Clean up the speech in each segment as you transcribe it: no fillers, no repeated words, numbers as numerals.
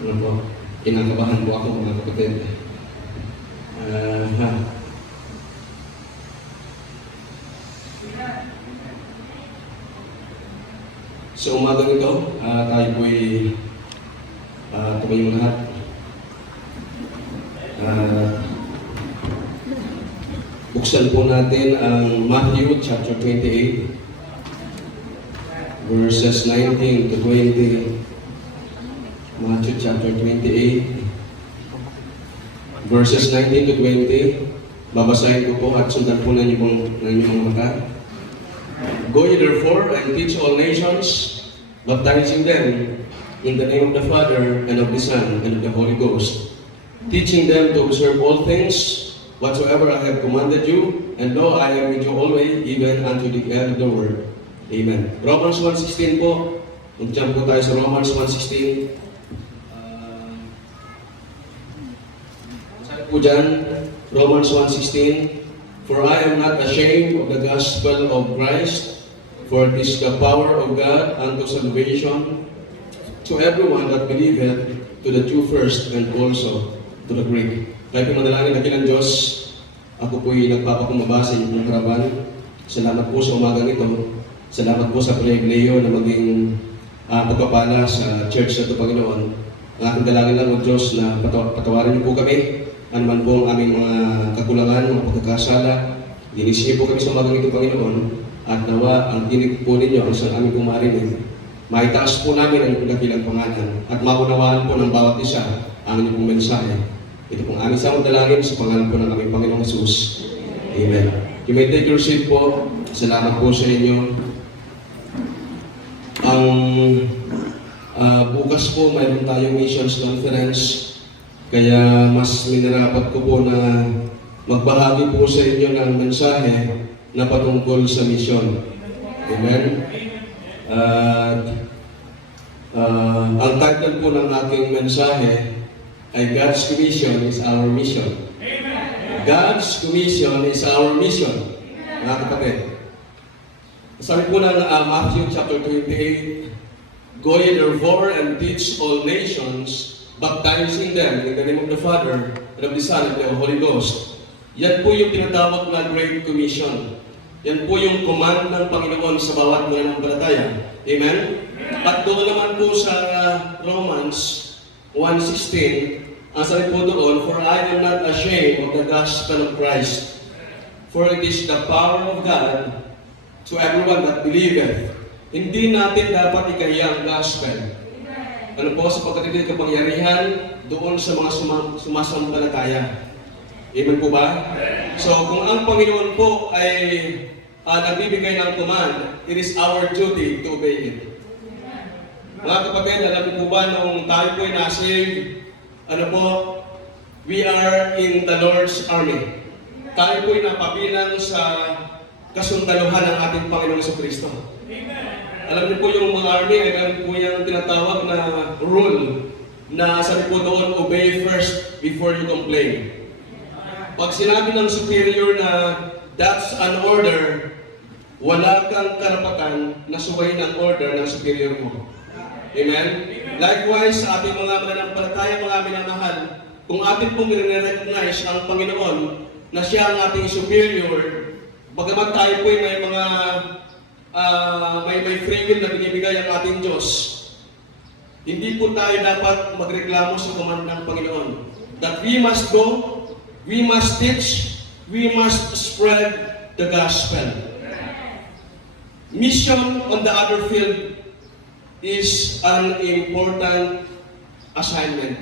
Ano po, kinakabahan po ako mga kapatid. Ha. Sa umagang ito, tayo po'y tumayo lahat. Buksan po natin ang Matthew chapter 28, verses 19 to 20. Matthew chapter 28, verses 19 to 20. Babasahin ko po at sundan po na inyong mga mata. Go ye therefore and teach all nations, baptizing them in the name of the Father, and of the Son, and of the Holy Ghost, teaching them to observe all things whatsoever I have commanded you, and lo, I am with you always, even unto the end of the world. Amen. Romans 1:16 po. Mag-jump po tayo sa Romans 1:16. Sabi po dyan, Romans 1:16, for I am not ashamed of the gospel of Christ, for it is the power of God unto salvation to everyone that believeth, to the Jew first, and also to the Greek. Kaya po manalangin natin ng Diyos, ako po'y nagpapakumaba sa inyong karaban. Salamat po sa umagang ito. Salamat po sa pribileyo na maging pagpapala sa church na ito, Panginoon. Ang aking dalangin lang, O Diyos, na patawarin niyo po kami. Ano man po ang aming mga kakulangan, mga pagkakasala. Dinisip po kami sa umagang ito, Panginoon. At nawa, ang tinig po ninyo, ang sa aming kumarinig. Maitaas po namin ang dakilang pangalan. At maunawaan po ng bawat isa ang inyong pong mensahe. Ito pong aming samang dalangin sa pangalan po ng aming Panginoong Jesus. Amen. You may take your seat po. Salamat po sa inyo. Ang bukas po mayroon tayong missions conference. Kaya mas minarapat ko po na magbahagi po sa inyo ng mensahe na patungkol sa mission. Amen. Ang title po ng aking mensahe ay God's Commission is our mission. Amen. God's Commission is our mission. Mga kapatid. Sabi po ng Matthew chapter 28, go ye therefore and teach all nations, baptizing them in the name of the Father, and of the Son, and of the Holy Ghost. Yan po yung tinatawag na Great Commission. Yan po yung command ng Panginoon sa bawat mananampalataya. Amen? At doon naman po sa Romans 1:16, ang sabi po doon, for I am not ashamed of the gospel of Christ, for it is the power of God to everyone that believeth. Hindi natin dapat ikaya ang gospel. Ano po, sapagkat ito kapangyarihan doon sa mga sumasampalataya. Amen po ba? So, kung ang Panginoon po ay nagbibigay ng command, it is our duty to obey it. Mga kapatid, alam niyo po ba nung tayo po ay na-save, ano po, we are in the Lord's army. Tayo po ay napabilang sa kasundaluhan ng ating Panginoon sa Kristo. Alam niyo po yung mga army, ay meron po yung tinatawag na rule na sabi po doon, obey first before you complain. Pag sinabi ng superior na that's an order, wala kang karapatan na suwayin ang order ng superior mo. Amen? Likewise, sa ating mga mananampalataya, mga minamahal, kung ating pong recognize ang Panginoon na siya ang ating superior, bagamat tayo po may mga may free will na binibigay ang ating Diyos, hindi po tayo dapat magreklamo sa command ng Panginoon. That we must go, we must teach, we must spread the gospel. Mission on the other field is an important assignment.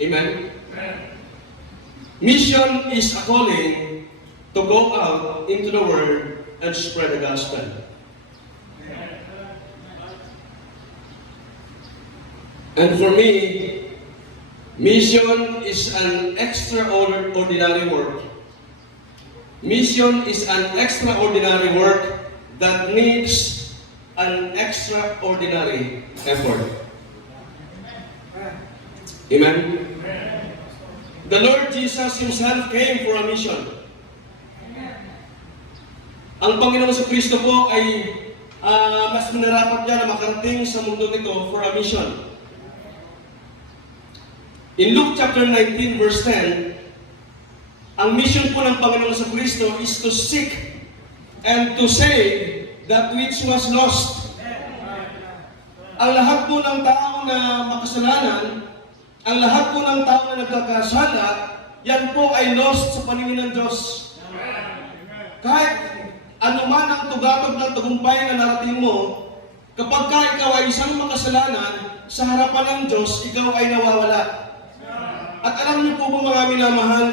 Amen? Mission is a calling to go out into the world and spread the gospel. And for me, mission is an extraordinary work. Mission is an extraordinary work that needs an extraordinary effort. Amen? The Lord Jesus Himself came for a mission. Ang Panginoon sa Kristo po ay mas minarapat niya na makarating sa mundo nito for a mission. In Luke chapter 19 verse 10, ang mission po ng Panginoon sa Kristo is to seek and to save that which was lost. Ang lahat po ng tao na makasalanan, ang lahat po ng tao na nagkakasala, yan po ay lost sa paningin ng Diyos. Kahit anuman ang tugatog ng tagumpay na narating mo, kapag ikaw ay isang makasalanan, sa harapan ng Diyos, ikaw ay nawawala. At alam niyo po mga minamahal,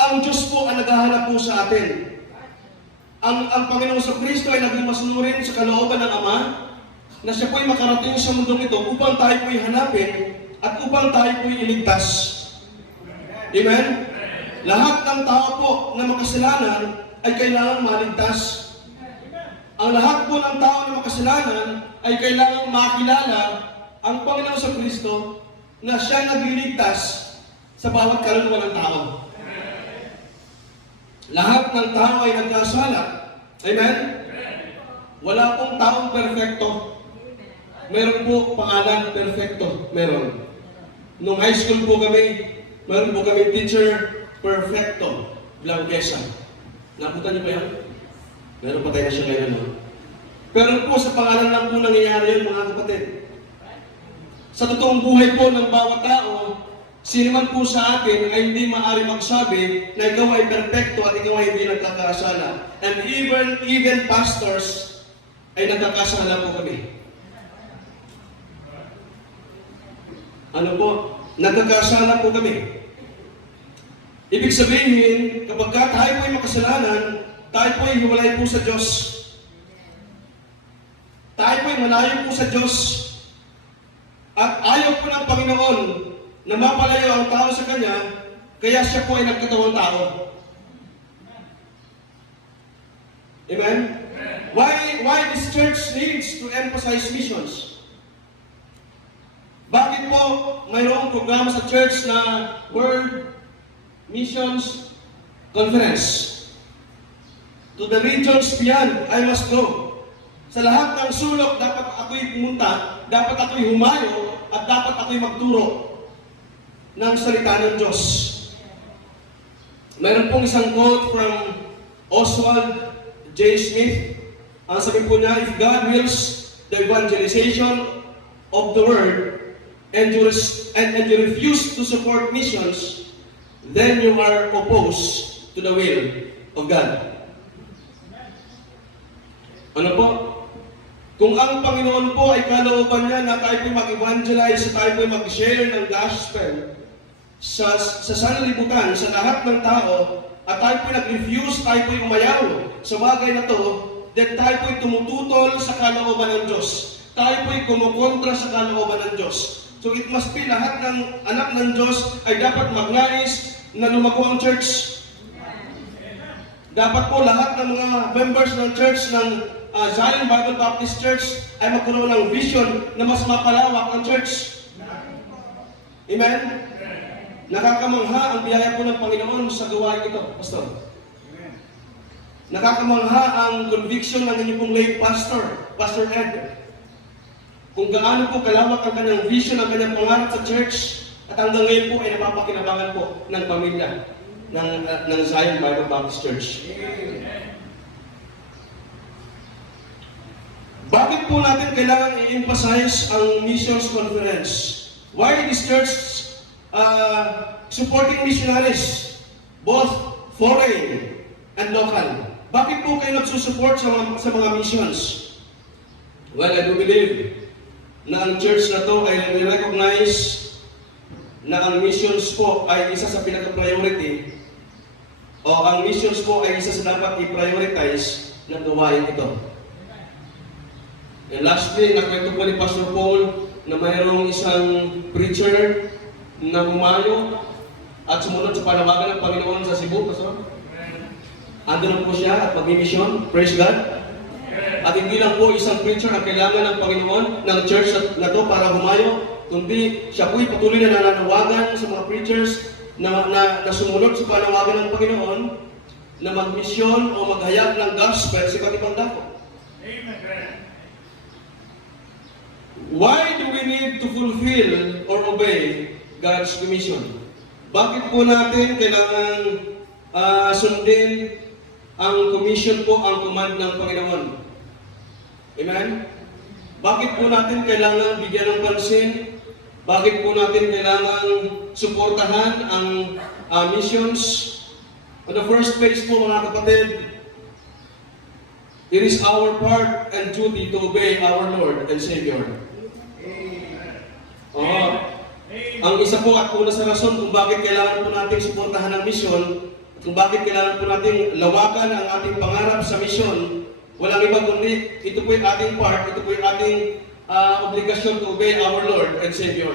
ang Diyos po ang naghahanap po sa atin. Ang Panginoon sa Kristo ay naging masunurin sa kalooban ng Ama, na siya po'y makarating sa mundong ito upang tayo po'y hanapin at upang tayo po'y iligtas. Amen? Lahat ng tao po na makasalanan ay kailangang maligtas. Ang lahat po ng tao na makasalanan ay kailangang makilala ang Panginoon sa Kristo na siya nagliligtas sa bawat kaluluwa ng tao. Lahat ng tao ay nagkasala. Amen? Wala pong taong perfecto. Meron po pangalan perfecto. Meron. Nung high school po kami, meron po kami teacher perfecto. Blanquesa. Napunta niyo ba yan? Meron pa tayo na siya ngayon, no? Pero po sa pangalan lang po nangyayari yun, mga kapatid. Sa totoong buhay po ng bawat tao, sino man po sa atin ay hindi maaari magsabi na ikaw ay perfecto at ikaw ay hindi nagkakasala. And even pastors ay nagkakasala po kami. Ano po? Nagkakasala po kami. Ibig sabihin, kapag tayo po ay makasalanan, tayo po ay hiwalay po sa Diyos. Tayo po ay malayo po sa Diyos. At ayaw po ng Panginoon na mapalayo ang tao sa Kanya, kaya siya po ay nagkatawang tao. Amen? Why this church needs to emphasize missions? Bakit po mayroong programa sa church na World Missions Conference? To the regions beyond, I must go. Sa lahat ng sulok, dapat ako'y pumunta, dapat ako'y humayo, at dapat ako'y magturo ng salita ng Diyos. Mayroon pong isang quote from Oswald J. Smith. Ang sabi po niya, if God wills the evangelization of the world and you refuse to support missions, then you are opposed to the will of God. Ano po? Kung ang Panginoon po ay kalooban niya na tayo po mag-evangelize, tayo po mag-share ng gospel sa sanlibutan, sa lahat ng tao, at tayo po nag-refuse, tayo po umayaw sa bagay na to, then tayo po tumututol sa kalooban ng Diyos. Tayo po kumukontra sa kalooban ng Diyos. So it must be lahat ng anak ng Diyos ay dapat magnais na lumago ang church. Dapat po lahat ng mga members ng church ng Zion Bible Baptist Church ay magkaroon ng vision na mas mapalawak ang church. Amen? Nakakamangha ang biyaya po ng Panginoon sa gawain ito, Pastor. Nakakamangha ang conviction ng inyong pong late pastor, Pastor Ed. Kung gaano po kalawak ang kanyang vision, ang kanyang pangarap sa church, at hanggang ngayon po ay napapakinabangan po ng pamilya ng Zion Bible Baptist Church. Bakit po natin kailangan i-emphasize ang missions conference? Why this church supporting missionaries, both foreign and local? Bakit po kayo nagsusupport sa mga missions? Well, I do believe na ang church na to ay recognize na ang missions po ay isa sa pinaka-priority, o ang missions po ay isa sa dapat i-prioritize na gawain ito. And lastly, nakwento po ni Pastor Paul na mayroong isang preacher na humayo at sumunod sa panawagan ng Panginoon sa Cebu. Andun po siya at mag-mission. Praise God. At hindi lang po isang preacher ang kailangan ng Panginoon, ng church na to para humayo, kundi siya po'y patuloy na nananawagan sa mga preachers na sumunod sa panawagan ng Panginoon na mag-mission o maghayag ng gospel sa iba't ibang dako. Amen. Why do we need to fulfill or obey God's commission. Bakit po natin kailangan sundin ang commission po, ang command ng Panginoon? Amen? Bakit po natin kailangan bigyan ng pansin? Bakit po natin kailangan suportahan ang missions? On the first place po, mga kapatid, it is our part and duty to obey our Lord and Savior. Ang isa po at una sa rason kung bakit kailangan po natin suportahan ang misyon, kung bakit kailangan po natin lawakan ang ating pangarap sa misyon, walang iba kundi ito po yung ating part, ito po yung ating obligasyon to obey our Lord and Savior.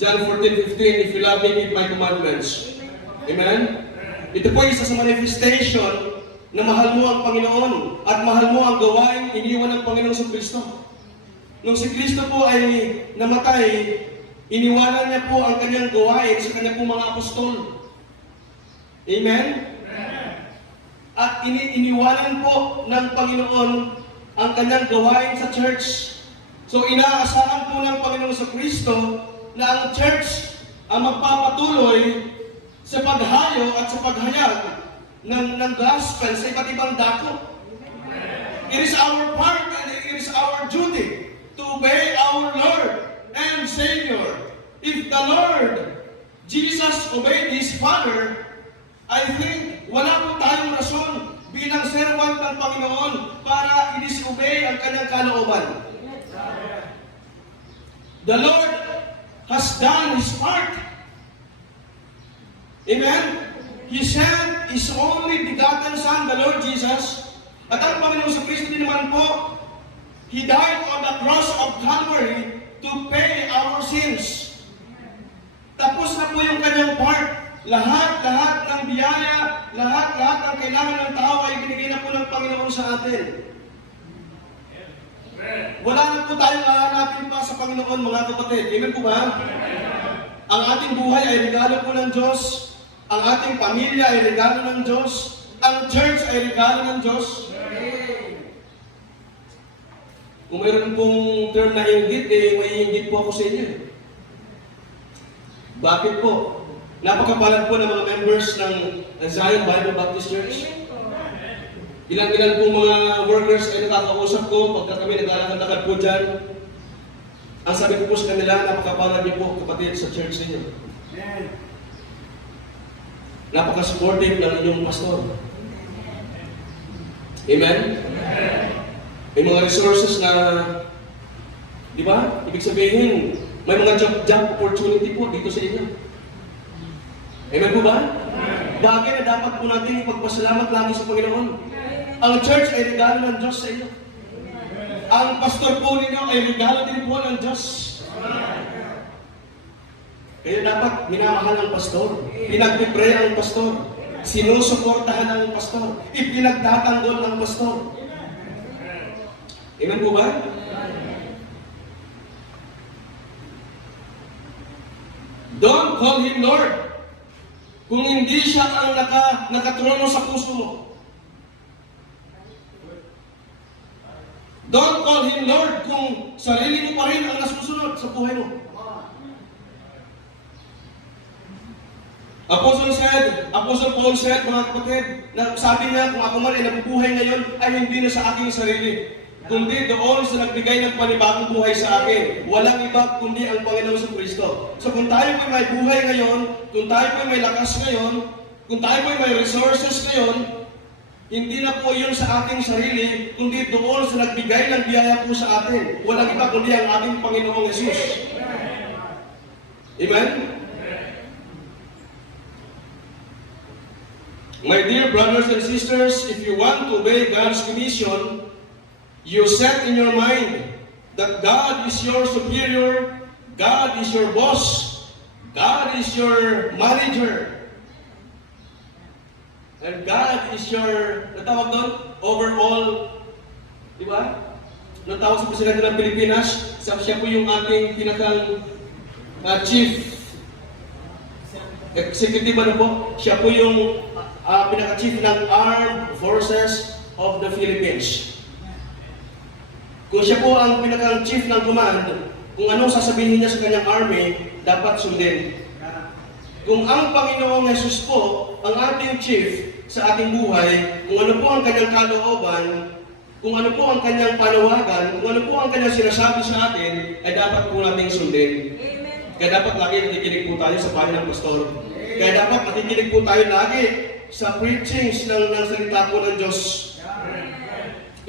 John 14:15, if you love me, keep my commandments. Amen? Ito po isa sa manifestation na mahal mo ang Panginoon at mahal mo ang gawain iniwan ng Panginoon sa Kristo. Nung si Kristo po ay namatay, iniwanan niya po ang kanyang gawain sa kanyang po mga apostol. Amen? At iniwanan po ng Panginoon ang kanyang gawain sa church. So inaasahan po ng Panginoon sa Kristo na ang church ang magpapatuloy sa paghayo at sa paghayag ng gospel sa iba't ibang dako. It is our part and it is our duty to obey our Lord and Savior. If the Lord Jesus obeyed His Father, I think wala po tayong rason bilang servant ng Panginoon para i-disobey ang kanyang kalooban. The Lord has done His part. Amen? He sent His only begotten Son, the Lord Jesus, at ang Panginoon sa Kristo din naman po, He died on the cross of Calvary to pay our sins. Tapos na po yung kanyang part. Lahat ng biyaya, lahat ng kailangan ng tao ay binigay na po ng Panginoon sa atin. Wala na po tayong hahanapin pa sa Panginoon, mga kapatid. Amen po ba? Ang ating buhay ay regalo po ng Diyos. Ang ating pamilya ay regalo ng Diyos. Ang church ay regalo ng Diyos. Kung mayroon pong term na inggit, may inggit po ako sa inyo. Bakit po? Napakapalad po ng mga members ng Zion Bible Baptist Church. Ilang po mga workers ay nakakausap ko pagka kami naglalakad-lakad po dyan. Ang sabi ko po sa kanila, napakapalad niyo po kapatid sa church ninyo. Napaka-supportive ng inyong pastor. Amen? May mga resources na, di ba? Ibig sabihin, may mga job opportunity po dito sa inyo. Amen po ba? Bagay na dapat po natin ipagpasalamat lagi sa Panginoon. Ang church ay regalo ng Diyos sa inyo. Ang pastor po ninyo ay regalo din po ng Diyos. Kaya dapat minamahal ang pastor, pinagpipray ang pastor, sinusuportahan ang pastor, ipinagtatanggol ang pastor. Amen po ba? Don't call Him Lord kung hindi siya ang nakatrono sa puso mo. Don't call Him Lord kung sarili mo pa rin ang nasusunod sa buhay mo. Apostle Paul said, mga kapatid, na sabi niya, kung ako man ay nabubuhay ngayon, ay hindi na sa aking sarili. Kundi doon sa nagbigay ng panibagong buhay sa akin. Walang iba kundi ang Panginoon sa Kristo. So kung tayo po may buhay ngayon, kung tayo po may lakas ngayon, kung tayo po may resources ngayon, hindi na po yun sa ating sarili, kundi doon sa nagbigay ng biyaya po sa atin. Walang iba kundi ang ating Panginoong Jesus. Amen? My dear brothers and sisters, if you want to obey God's commission, you set in your mind that God is your superior, God is your boss, God is your manager, and God is your, natawag doon, overall, di ba? Natawag sa Presidente ng Pilipinas, siya po yung ating pinakang chief executive, ano po? Siya po yung pinaka-chief ng Armed Forces of the Philippines. Kung siya po ang pinaka-chief ng command, kung anong sasabihin niya sa kanyang army, dapat sundin. Kung ang Panginoong Yesus po, ang ating chief sa ating buhay, kung ano po ang kanyang kalooban, kung ano po ang kanyang panawagan, kung ano po ang kanyang sinasabi sa atin, ay dapat po nating sundin. Amen. Kaya dapat lagi nakikinig po tayo sa payo ng pastor. Kaya dapat nakikinig po tayo lagi sa preachings ng salita po ng Diyos.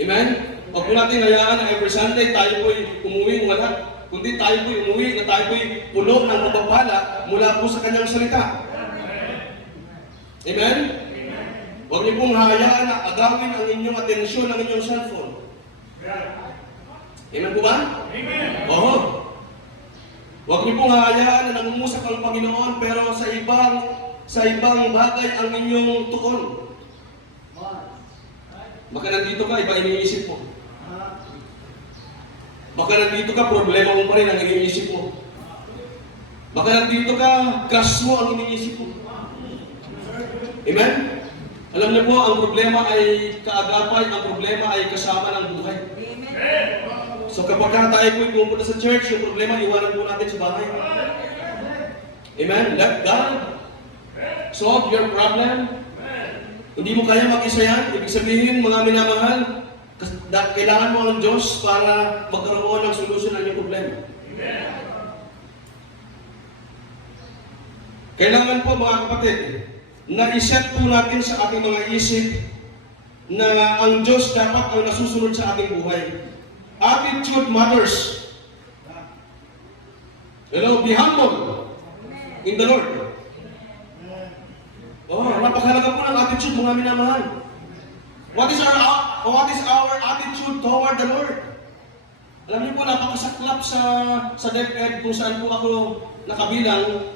Amen? Huwag po natin hayaan na every Sunday tayo po'y umuwi wala. Kundi tayo po'y umuwi na tayo po'y puno ng pagpapala mula po sa kanyang salita. Amen? Huwag niyo pong hayaan na agawin ang inyong atensyon ng inyong cellphone. Amen po ba? Amen. Oo. Huwag niyo pong hayaan na nangungusap ang Panginoon pero sa ibang bagay ang inyong tuon. Baka nandito ka, iba iniisip mo. Baka nandito ka, problema mo pa rin ang iniisip mo. Baka nandito ka, crush mo ang iniisip mo. Amen? Alam niyo po, ang problema ay kaagapay, ang problema ay kasama ng buhay. Amen. So kapag tayo po pumunta sa church, yung problema, iwanan po natin sa bahay. Amen? Let God solve your problem. Hindi mo kaya mag-isa yan. Ibig sabihin, mga minamahal, kailangan mo ang Diyos para magkaroon ng solusyon ng iyong problema. Kailangan po mga kapatid, na iset po natin sa ating mga isip na ang Diyos dapat ang nasusunod sa ating buhay. Attitude matters. Hello, be humble in the Lord. Oh, napakahalaga po ng attitude, mga minamahal. What is our attitude toward the Lord? Alam niyo po, napakasaklap sa DepEd kung saan po ako nakabilang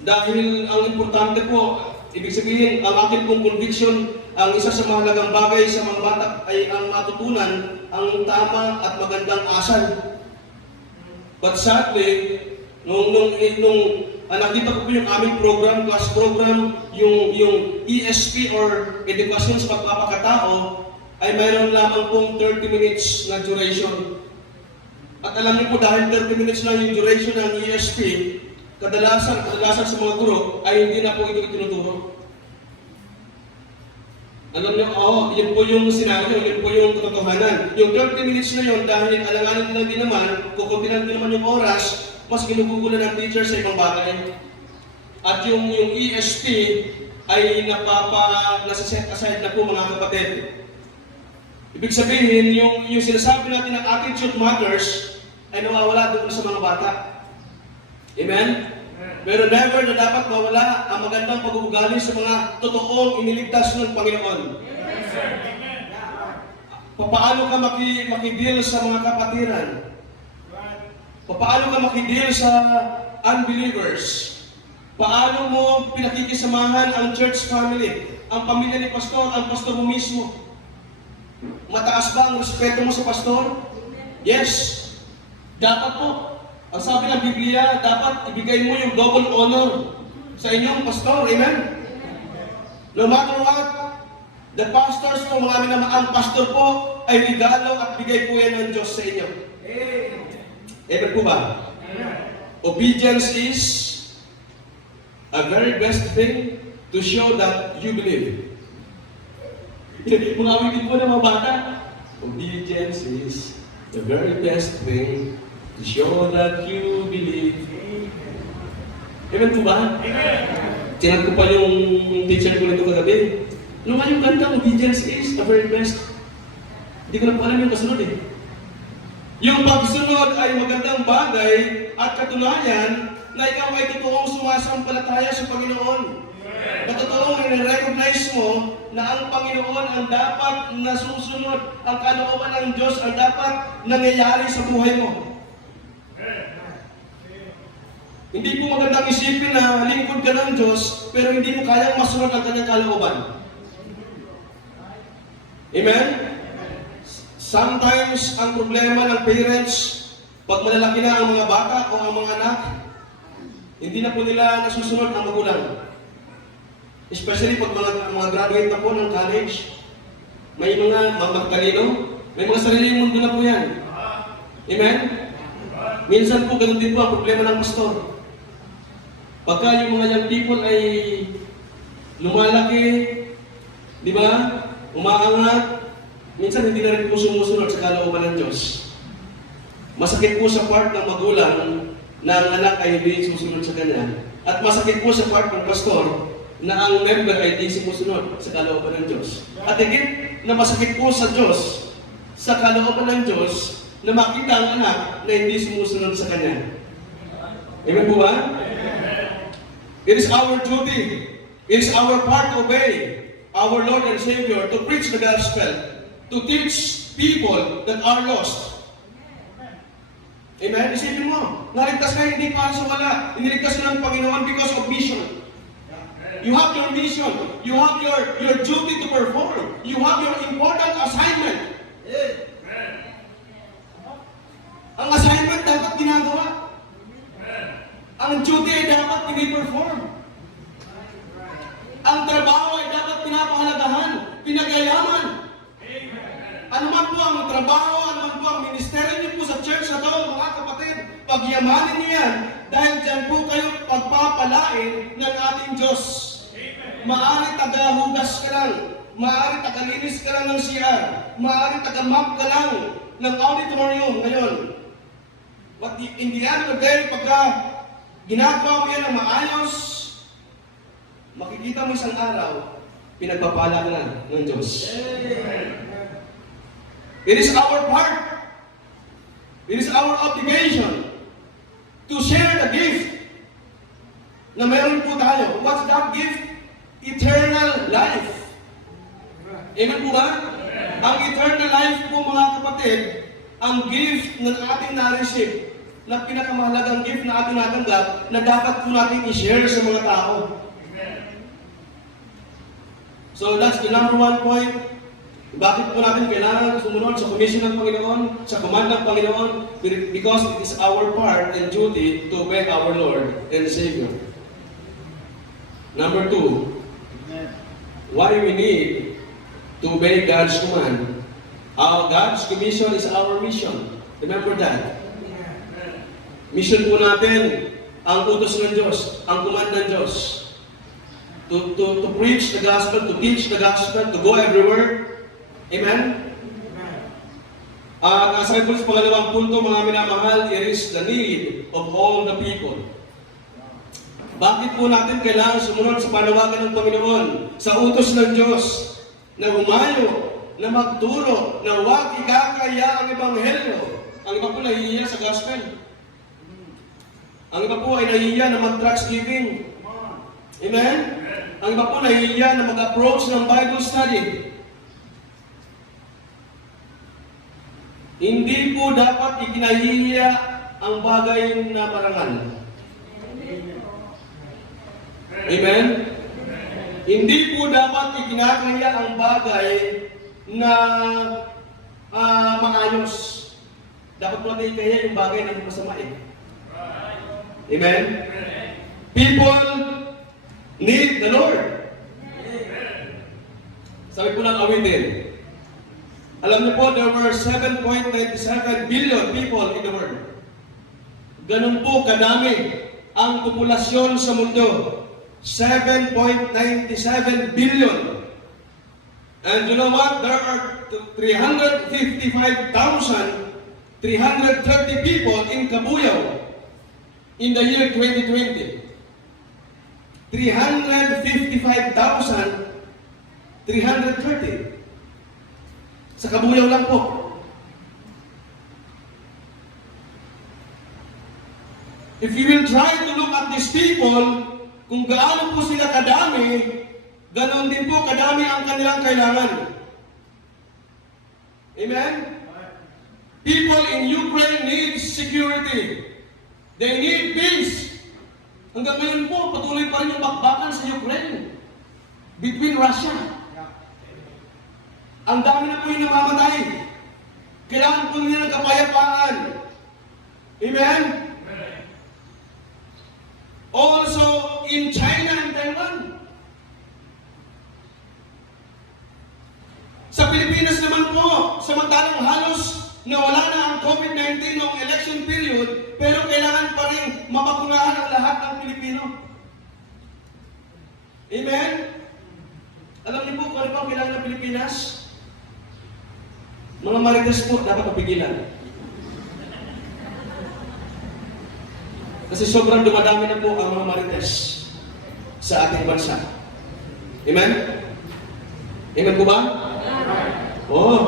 dahil ang importante po, ibig sabihin, ang akin pong conviction, ang isa sa mahalagang bagay sa mga bata ay ang matutunan ang tama at magandang asal. But sadly, nung nakita ko po yung aming program, class program, yung ESP or Education sa Pagpapakatao, ay mayroon lamang pong 30 minutes na duration. At alam niyo po, dahil 30 minutes lang yung duration ng ESP, kadalasan sa mga guro ay hindi na po ito itinuturo. Alam niyo, yun po yung scenario, yun po yung katotohanan. Yung 30 minutes na yun, dahil alanganin nila din naman, kukuntinan din naman yung oras, mas ginugugulan ng teacher sa ibang bagay. At yung ESP ay nasa-set aside na po mga kapatid. Ibig sabihin, yung sinasabi natin na attitude matters ay nawawala doon sa mga bata. Amen? Pero never na dapat mawala ang magandang pag-uugali sa mga totoong iniligtas ng Panginoon. Paano ka makideal sa mga kapatiran? Paano ka makideal sa unbelievers? Paano mo pinakikisamahan ang church family? Ang pamilya ni pastor, ang pastor mo mismo? Mataas ba ang respeto mo sa pastor? Yes. Dapat po. Ang sabi ng Biblia, dapat ibigay mo yung double honor sa inyong pastor. Amen? No matter what, the pastors po, ang pastor po ay regalo at bigay po yan ng Diyos sa inyo. Amen po ba? Obedience is a very best thing to show that you believe. Mga awitin po ng mga bata, obedience is the very best thing to show that you believe. Amen po ba? Tinag ko pa yung teacher ko nito kagabi. Naman yung kanta, obedience is the very best. Hindi ko na po alam yung kasunod eh. Yung pagsunod ay magandang bagay at katunayan na ikaw ay totoong sumasampalataya sa Panginoon. Na totoong i-recognize mo na ang Panginoon ang dapat nasusunod, ang kalooban ng Diyos ang dapat nangyayari sa buhay mo. Hindi po magandang isipin na lingkod ka ng Diyos pero hindi mo kayang masunod ang kanyang kalooban. Amen? Sometimes, ang problema ng parents, pag malalaki na ang mga bata o ang mga anak, hindi na po nila nasusunod ang magulang. Especially pag mga graduate na po ng college, may mga magtalino, may mga sariling mundo na po yan. Amen? Minsan po, ganun din po ang problema ng pastor. Pagka yung mga young people ay lumalaki, di ba? Umaangat, minsan hindi na rin po sumusunod sa kalooban ng Diyos. Masakit po sa part ng magulang na ang anak ay hindi susunod sa kanya. At masakit po sa part ng pastor na ang member ay hindi sumusunod sa kalooban ng Diyos. At higit na masakit po sa Diyos, sa kalooban ng Diyos, na makita ang anak na hindi sumusunod sa kanya. Amen po ba? It is our duty, it is our part to obey our Lord and Savior, to preach the gospel, to teach people that are lost. Amen? Isipin mo, naligtas ka hindi para sa wala. Iniligtas ka ng Panginoon because of mission. You have your mission. You have your duty to perform. You have your important assignment. Ang assignment dapat ginagawa. Ang duty ay dapat ini-perform. Ang trabaho ay dapat pinapahalagahan, pinag-ayaman. Ano man po ang trabaho, ano man po ang ministeryo niyo po sa church na to, mga kapatid, pagyamanin niyo yan dahil dyan po kayo pagpapalain ng ating Diyos. Maaari tagahugas ka lang, maaari tagalinis ka lang ng CR, maaari tagamap ka lang ng auditorium ngayon. But in the end of the day, pagka ginagawa mo yan ng maayos, makikita mo isang araw, pinagpapala ka na ng Diyos. It is our part. It is our obligation to share the gift na meron po tayo. What's that gift? Eternal life. Amen po ba? Ang eternal life po, mga kapatid, ang gift na ating na-receive, na pinakamahalagang gift na ating natanggap, na dapat po natin i-share sa mga tao. So that's the number one point. Bakit po natin kailangan sumunod sa commission ng Panginoon, sa command ng Panginoon? Because it is our part and duty to obey our Lord and Savior. Number two, why we need to obey God's command. Our God's commission is our mission. Remember that. Mission po natin, ang utos ng Diyos, ang command ng Diyos. To preach the gospel, to teach the gospel, to go everywhere. Amen? Kasakit po sa pangalawang punto, mga minamahal, it is the need of all the people. Bakit po natin kailangan sumunod sa panawagan ng Panginoon, sa utos ng Diyos, na humayo, na magturo, na huwag ikakaya ang Ebanghelyo. Ang iba po nahihiya sa gospel. Ang iba po ay nahihiya na mag-Thanksgiving. Amen? Ang iba po nahihiya na mag-approach ng Bible study. Hindi po dapat ikinahihiya ang bagay na marangal. Amen? Hindi po dapat ikinakaya ang bagay na maayos. Dapat po natin ikaya yung bagay na masama eh. Amen? People need the Lord. Sabi po ng awitin, alam niyo po, there were 7.97 billion people in the world. Ganun po kadami ang populasyon sa mundo. 7.97 billion. And you know what? There are 355,330 people in Cabuyao in the year 2020. 355,330. Sa Cabuyao lang po. If you will try to look at these people, kung gaano po sila kadami, ganon din po kadami ang kanilang kailangan. Amen? People in Ukraine need security. They need peace. Hanggang ngayon po, patuloy pa rin yung bakbakan sa Ukraine between Russia. Ang dami na po yung namamatay. Kailangan po nila ng kapayapaan. Amen? Also, in China and Taiwan. Sa Pilipinas naman po, samantalang halos nawala na ang COVID-19 noong election period, pero kailangan pa rin mapagunahan ang lahat ng Pilipino. Amen? Alam niyo po kung ano pa ang kailangan ng Pilipinas? Mga marites po, dapat mapigilan. Kasi sobrang dumadami na po ang mga marites sa ating bansa. Amen? Amen po ba? Oo.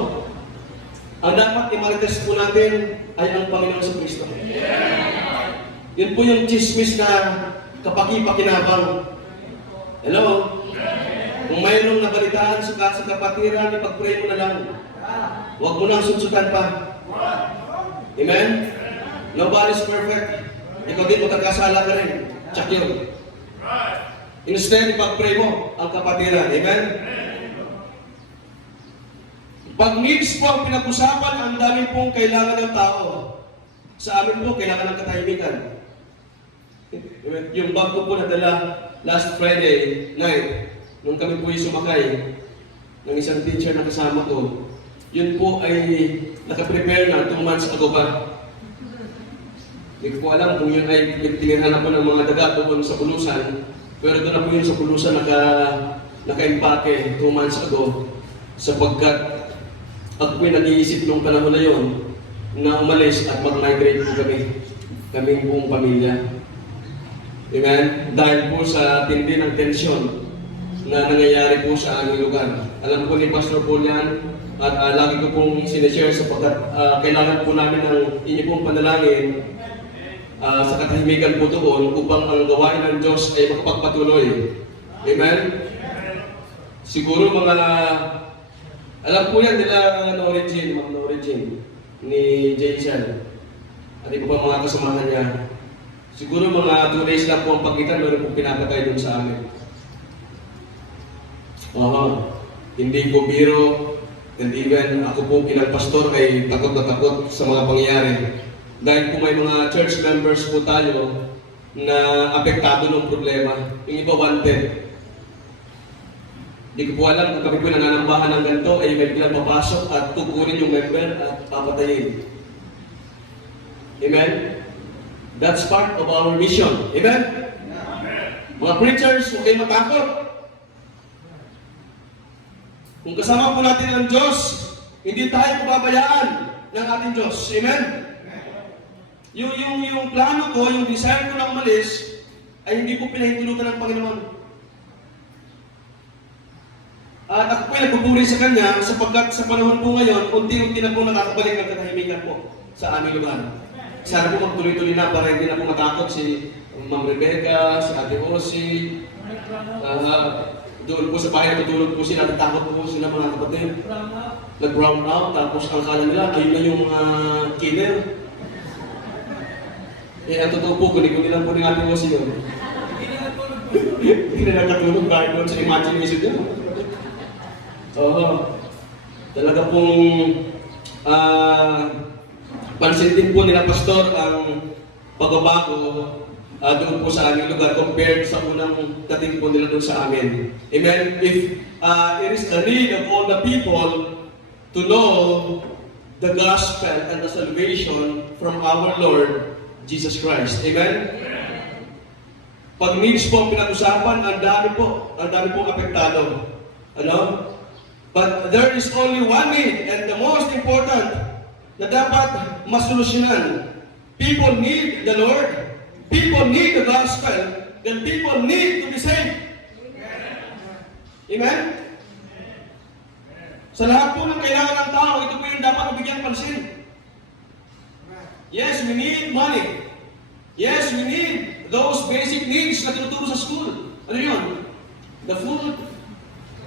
Ang dapat i-marites po natin ay ang Panginoon sa Kristo. Yun po yung chismis na kapaki-pakinabang. Hello? Kung mayroong nabalitaan sa kapatiran, ipag-pray mo na lang. Huwag mo nang sunsutan pa. Amen? Nobody's perfect. Ikaw din magkakasala ka rin. Check yun. Instead, ipag-pray mo ang kapatiran. Amen? Pag needs po ang pinag-usapan, ang dami pong kailangan ng tao. Sa amin po, kailangan ng katahimikan. Yung bag ko po nadala last Friday night, nung kami po yung sumakay ng isang teacher na kasama ko, yun po ay nakaprepare na 2 months ago pa. Hindi ko alam kung yun ay tinirhan na po ng mga daga doon sa Pulusan, pero doon na po yun sa Pulusan naka-impake 2 months ago, sapagkat ako po'y nag-iisip nung panahon na yun na umalis at mag-migrate po kaming buong pamilya. Amen? Dahil po sa tindi ng tensyon na nangyayari po sa aming lugar. Alam po ni Pastor Paul yan, at lagi ko pong sinishare sapagkat kailangan po namin ng inyo pong panalangin sa katahimikan po doon upang ang gawain ng Diyos ay makapagpatuloy. Amen? Siguro mga alam po yan nila Norigin, Ma'am Norigin, ni Jason. At iba pa mga kasamahan niya. Siguro mga 2 days lang po ang pagitan, meron pong pinapatay doon sa amin. Hindi po biro, and even ako po bilang pastor ay takot na takot sa mga pangyayari. Dahil po may mga church members po tayo na apektado ng problema. Yung iba wanted. Hindi ko po alam kung kami po nananambahan ng ganito ay may biglang papasok at tukurin yung member at papatayin. Amen? That's part of our mission. Amen? Mga preachers, huwag kayong matakot. Kung kasama po natin ang Diyos, hindi tayo pababayaan ng ating Diyos. Amen? Yung plano ko, yung desire ko na umalis, ay hindi po pinahintulutan ng Panginoon. At ako po'y nagpupuri sa Kanya sapagkat sa panahon po ngayon, unti-unti na po nakakabalik ang katahimikan po sa aming lugar. Sana po magtuloy-tuloy na para hindi na po matakot si Ma'am Rebecca, si Ate Osi. Doon po sa bahay natutulog po sila, natakot po sila mga kapatid. Nag-brown out, tapos ang kala nila, ayun na yung mga killer. Ang totoo po, kunin lang po ni Ate Osi yun. Hindi na nakatulog dahil doon sa imagination niya. Talaga pong pansin din po nila Pastor ang pagbabago doon po sa aming lugar compared sa unang dating po nila doon sa amin. Amen? If it is the need of all the people to know the gospel and the salvation from our Lord Jesus Christ. Amen? Pag needs po ang pinag-usapan, ang dami po apektado. Ano? But there is only one need, and the most important na dapat masolusyonan. People need the Lord, people need the gospel, then people need to be saved. Amen? Sa lahat po ng kailangan ng tao, ito po yung dapat nabigyan pansin. Yes, we need money. Yes, we need those basic needs na tinuturo sa school. Ano yun? The food,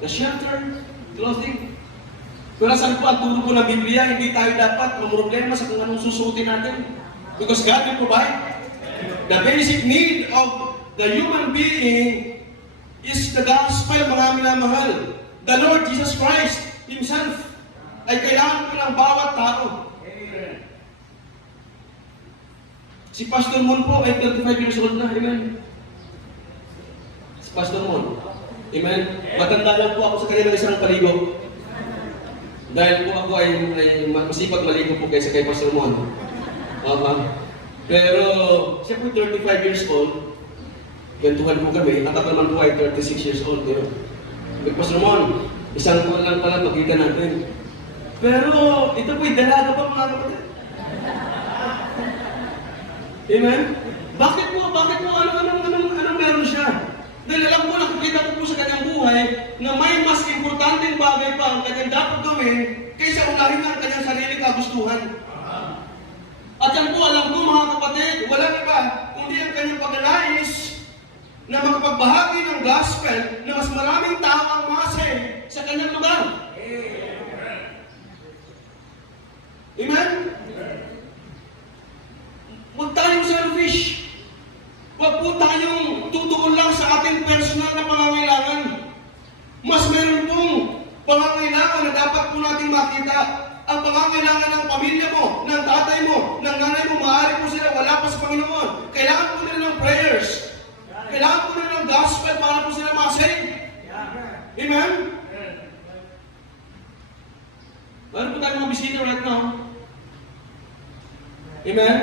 the shelter, clothing. Pero saan po ang turo po ng Biblia, hindi tayo dapat mamroblema sa kung anong susuotin natin. Because God will provide. The basic need of the human being is the gospel, mga minamahal. The Lord Jesus Christ Himself ay kailangan po ng bawat tao. Si Pastor Mon po ay 35 years old na. Amen. Si Pastor Mon. Amen. Matanda lang po ako sa kanya ng isang paligo. Dahil po ako ay masipag maligo po kaysa kay Pastor Mon. Pero siya po 35 years old. Gantuhan po kami. At ako naman po ay 36 years old. Diba? Pastor Mon, isang buwan lang pala makita natin. Pero ito po'y dalaga pa mga kapatid. Amen? Bakit po? Anong meron siya? Dahil alam ko, nakikita ko po sa kanyang buhay na may mas importanteng bagay pa ang kanyang dapat gawin kaysa unahin ang kanyang sarili kagustuhan. At yan po, alam ko mga kapatid, wala iba kundi ang kanyang paglalais na makapagbahagi ng gospel na mas maraming tao ang masay sa kanyang lugar. Amen? Huwag tayong selfish. Huwag po tayong tutuon lang sa ating personal na pangangailangan. Mas meron pong pangangailangan na dapat po nating makita. Ang pangangailangan ng pamilya mo, ng tatay mo, ng nanay mo, maaari po sila wala pa sa Panginoon. Kailangan po nila ng prayers. Kailangan po nila ng gospel para po sila masave. Amen? Meron po tayong mga bisita right now. Amen?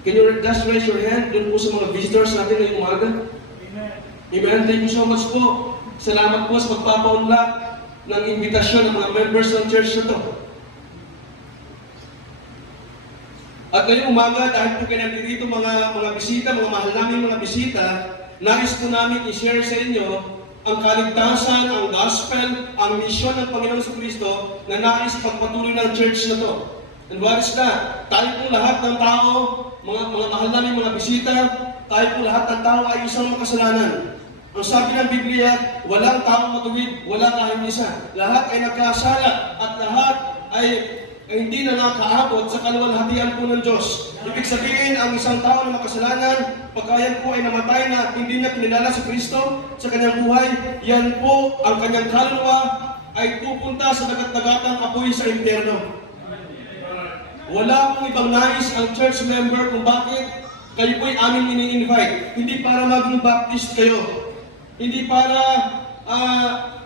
Can you just raise your hand doon po sa mga visitors natin ngayong umaga? Amen? Thank you so much po. Salamat po sa pagpapaunlak ng imbitasyon ng mga members ng church na to. At ngayong umaga, dahil po kayo nandito mga bisita, mga mahal namin mga bisita, nais po namin i-share sa inyo ang kaligtasan, ang gospel, ang misyon ng Panginoon sa Kristo na nais pagpatuloy ng church na to. And what is that? Tayo po lahat ng tao, mga mahal namin mga bisita, tayo po lahat ng tao ay isang makasalanan. Ang sabi ng Biblia, walang taong matuwid, wala kahit isa. Lahat ay nagkasala at lahat ay hindi na nakaabot sa kaluwalhatian po ng Diyos. Ibig sabihin, ang isang tao na makasalanan, pagka yan po ay namatay na hindi niya kinilala si Kristo sa kanyang buhay, yan po ang kanyang kaluluwa ay pupunta sa dagat-dagatang apoy sa impyerno. Wala pong ibang nais ang church member kung bakit kayo po'y aming ini-invite. Hindi para maging baptist kayo. Hindi para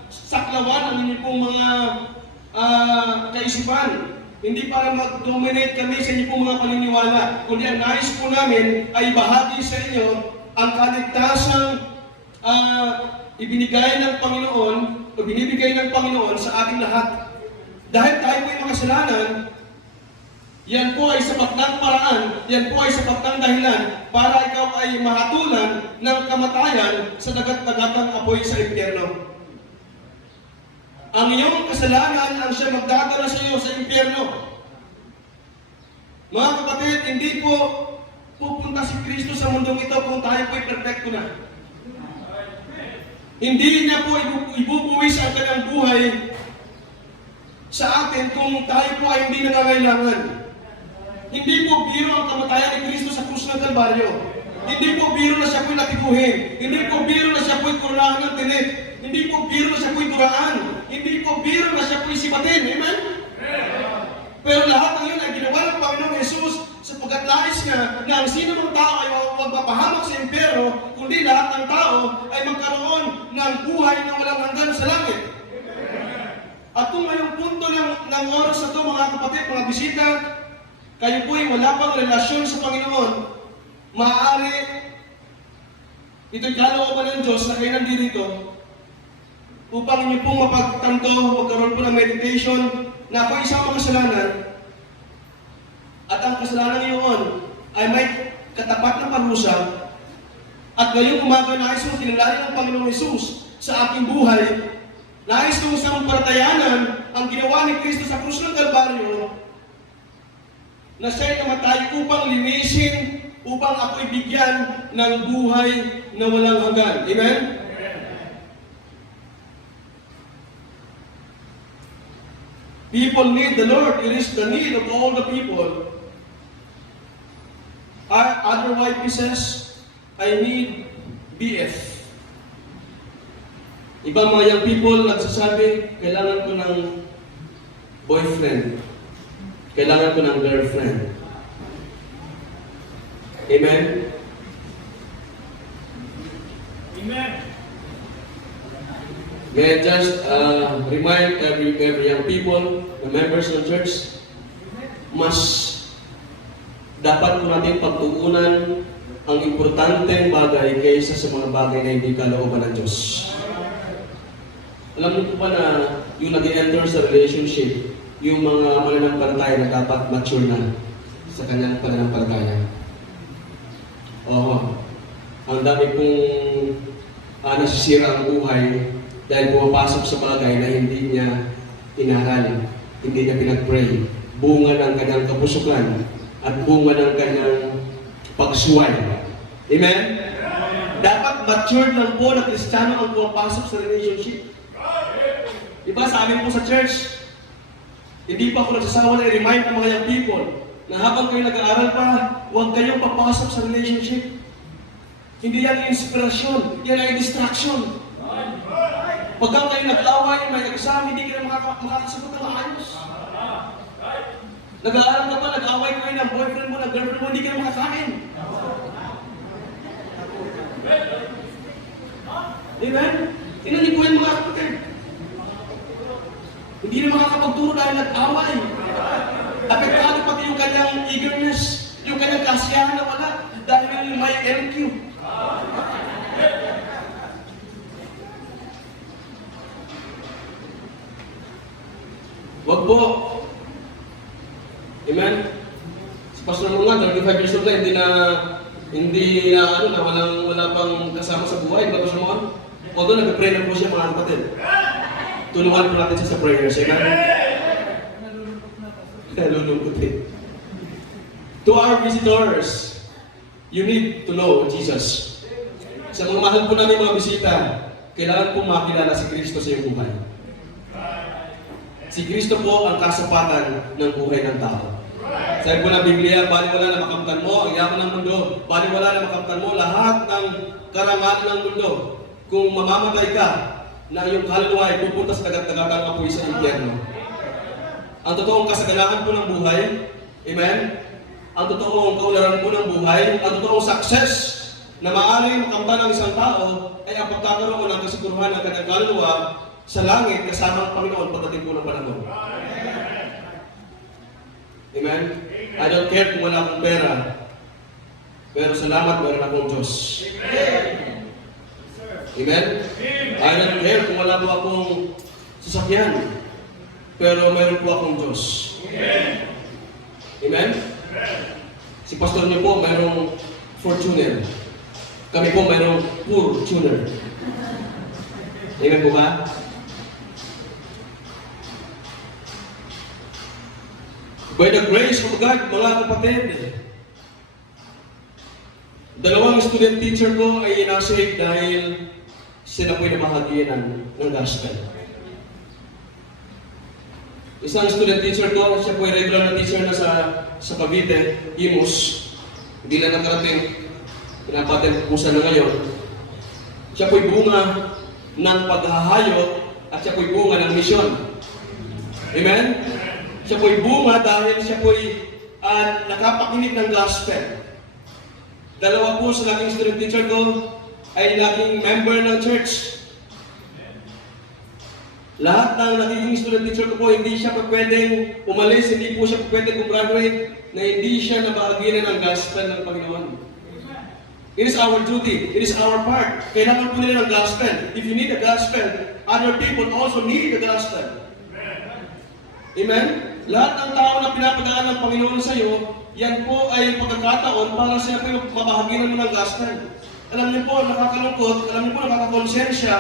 saklawan ang inyong pong mga kaisipan. Hindi para mag-dominate kami sa inyong pong mga paniniwala. Kundi ang nais po namin ay bahagi sa inyo ang kaligtasang ibinigay ng Panginoon o binibigay ng Panginoon sa ating lahat. Dahil tayo po'y makasalanan, yan po ay sapat ng paraan, yan po ay sapat ng dahilan para ikaw ay mahatulan ng kamatayan sa dagat-dagatang apoy sa impyerno. Ang iyong kasalanan ang siya magdadala sa iyo sa impyerno. Mga kapatid, hindi po pupunta si Kristo sa mundong ito kung tayo po'y perfecto na. Hindi niya po ibubuwis ang kanyang buhay sa atin kung tayo po ay hindi nangangailangan. Hindi po biro ang kamatayan ni Kristo sa krus ng Kalbaryo. Hindi po biro na siya po'y natikuhin. Hindi po biro na siya po'y kurunahan ng tinik. Hindi po biro na siya po'y duraan. Hindi po biro na siya po'y sipatin. Amen? Pero lahat ng yun ay ginawa ng Panginoong Jesus sapagkat nais niya na ang sino mang tao ay huwag mapahamak sa impyerno, kundi lahat ng tao ay magkaroon ng buhay na walang hanggan sa langit. At kung ngayong punto ng oras na ito, mga kapatid, mga bisita, kayo po'y wala pang relasyon sa Panginoon, maaari ito'y kalooban ng Diyos na kayo nandito upang inyo pong mapagtanto, magkaroon po ng meditation na ako isang makasalanan at ang kasalanan niyon ay may katapat na parusa at ngayong umaga nais mong kilalanin ng Panginoong Hesus sa aking buhay, nais kong isang paratayanan ang ginawa ni Kristo sa krus ng Kalbaryo na siya'y namatay upang linisin, upang ako'y bigyan ng buhay na walang hanggan. Amen? People need the Lord. It is the need of all the people. Other wife says, I need BF. Ibang mga young people nagsasabi, kailangan ko ng boyfriend. Kailangan ko ng girlfriend. Amen? Amen. May I just remind every young people, the members of church, mas dapat po natin pagtuunan ang importanteng bagay kaysa sa mga bagay na hindi kalooban ng Diyos. Alam niyo po ba na yung nag-enter sa relationship, yung mga mananampalataya na dapat mature na sa kanyang pananampalataya. Oo. Ang dami pong nasisira ang buhay dahil pumapasok sa bagay na hindi niya inaral, hindi niya pinag-pray. Bunga ng kanyang kapusukan at bunga ng kanyang pagsuway. Amen? Dapat mature lang po na Kristiyano ang pumapasok sa relationship. Diba sa amin po sa church, hindi pa ako nagsasawa na i-remind ng mga young people na habang kayo nag-aaral pa, huwag kayong papasok sa relationship. Hindi yan inspirasyon, yan ay distraction. Pagka kayo nag-away, may exam, hindi kayo makakasagot ng maayos. Nag-aaral ka pa, nag-away kayo ng boyfriend mo, ng girlfriend mo, hindi kayo makakain. Amen? Tingnan niyo po yung mga kapatid. Hindi na makakapagturo dahil nag-away. Apektado pati yung kanyang eagerness, yung kanyang kasiyahan na wala dahil may MQ. Wag po. Amen? Si Pastor mo nga, 35 years old na, hindi na wala pang kasama sa buhay, di ba Pastor mo? Although nag-pray na po siya mga kapatid. Tulungan po natin siya sa prayers. Amen? Nalulungkot eh. To our visitors, you need to know Jesus. Sa mga mahal po namin mga bisita, kailangan po makilala si Kristo sa iyong buhay. Si Kristo po ang kasapatan ng buhay ng tao. Sabi po ng Biblia, baliwala na makamtan mo ang yaman ng mundo, baliwala na makamtan mo lahat ng karangalan ng mundo. Kung mamamatay ka, na iyong kaluluwa ay pupunta sa dagat-dagatang apoy sa impyerno. Ang totoong kasaganahan po ng buhay, amen? Ang totoong kaularan po ng buhay, ang totoong success na maaaring makamtan ng isang tao ay ang pagkakaroon mo ng kasiguruhan ng kanyang kaluluwa sa langit kasama ang Panginoon pagdating po ng panahon. Amen? I don't care kung wala akong pera, pero salamat meron akong Diyos. Amen? I don't care kung wala po akong sasakyan, pero meron po akong Diyos. Amen? Si pastor niyo po mayroong Fortuner. Kami po mayroong Fortuner. Amen po ba? By the grace of God, mga kapatid, dalawang student teacher ko ay nasave dahil sila po'y nabahagian ng gospel. Isang student teacher ko, siya po'y regular na teacher na sa Cavite, Imus. Hindi lang nakarating, pinapatid-pusan na ngayon. Siya po'y bunga ng paghahayo at siya po'y bunga ng misyon. Amen? Siya po'y bunga dahil siya po'y nakapakinig ng gospel. Dalawa po sa naging student teacher ko ay naging member ng church. Lahat ng naging student teacher ko po, hindi siya pwedeng umalis, hindi po siya pwedeng graduate na hindi siya nabahaginan ng gospel ng Panginoon. It is our duty. It is our part. Kailangan po nila ng gospel. If you need the gospel, other people also need the gospel. Amen? Lahat ng tao na pinapadaan ng Panginoon sa iyo, yan po ay pagkakataon para sila po yung mabahaginan mo ng gospel. Alam niyo po, nakakalungkot, alam niyo po, nakakakonsensya,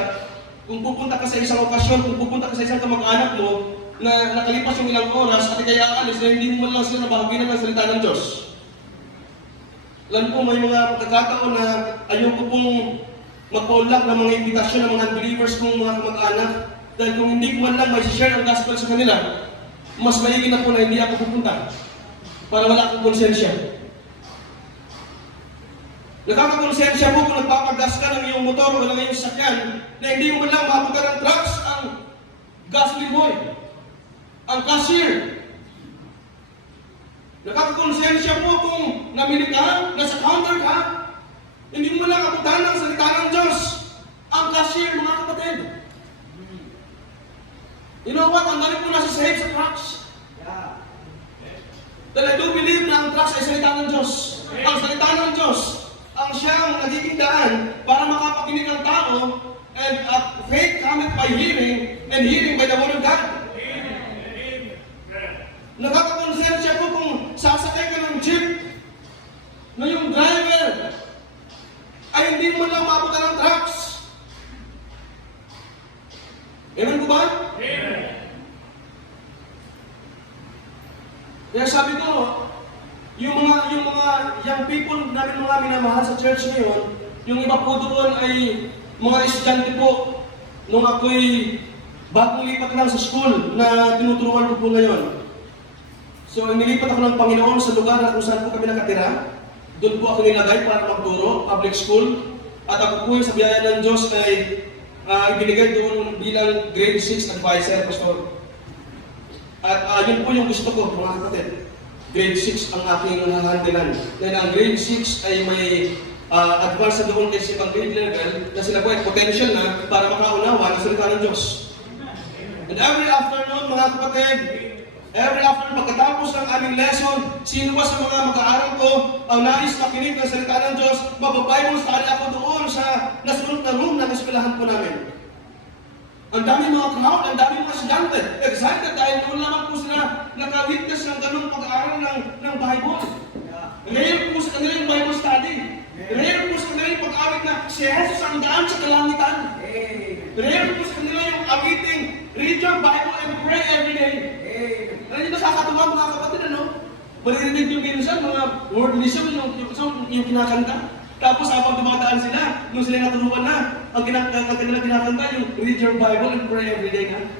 kung pupunta ka sa isang okasyon, kung pupunta ka sa isang kamag-anak mo, na nakalipas yung ilang oras at ikay aalis na hindi mo lang sila nabahaginan ng salita ng Diyos. Alam po, may mga pagkakataon na ayoko pong magpaulak ng mga imbitasyon ng mga unbelievers kong mga kamag-anak dahil kung hindi ko man lang may share ang gospel sa kanila, mas maigin na po na hindi ako pupunta para wala akong konsensya. Nakakakonsensya mo kung nagpapagas ka ng iyong motor o ng iyong sasakyan na hindi mo lang mapunta ng trucks ang gasoline boy, ang cashier. Nakakakonsensya mo kung namili ka, nasa counter ka, hindi mo lang abutan ng salita ng Diyos ang cashier, mga kapatid. You know what? Ang dali po nasa save sa trucks. Dahil I do believe na ang drugs ay salita ng Diyos. Ang salita ng Diyos ang siyang nagiging daan para makapakinig ang tao, and faith cometh by hearing, and hearing by the word of God. Nakakakonsensya ko kung sasakay ka ng jeep na yung driver ay hindi mo lang maabutan ng drugs. Amen ko ba? Amen. Kaya sabi ko, yung young people namin mga minamahal sa church ngayon, yung iba po doon ay mga estudyante po nung ako'y bagong lipat lang sa school na tinuturuan ko po ngayon. So, inilipat ako ng Panginoon sa lugar na kung saan po kami nakatira. Doon po ako nilagay para magturo, public school. At ako po sa biyaya ng Diyos ay ibinigay doon bilang grade 6 advisor, pastor. At yun po yung gusto ko, mga kapatid. Grade 6 ang aking handlean. Dahil ang grade 6 ay may advance na doon kasi pang grade level na sila po ay potential na para makaunawa ng salita ng Diyos. And every afternoon, mga kapatid, pagkatapos ng aming lesson, sino ba sa mga mag-aaral ko ang nais makinig ng salita ng Diyos, mababible study ako doon sa nasunod na room ng eskwelahan po namin. Ang dami mga crowd, ang dami mga estudyante, excited dahil noon lamang po sila nakawitness ng ganung pag-aaral ng Bible. Rare po sa kanila yung Bible study. Rare po sa kanila yung pag-awit na si Jesus ang daan sa kalangitan. Rare po sa kanila yung awiting, read your Bible and pray every day. Ano yung nakakatuwa mga kapatid, ano? Maririnig yung minsan, mga word mission, yung kinakanta. Tapos habang dumadaan sila, nung sila naturuan na, ang kanilang kinakanta, yung read your Bible and pray every day na.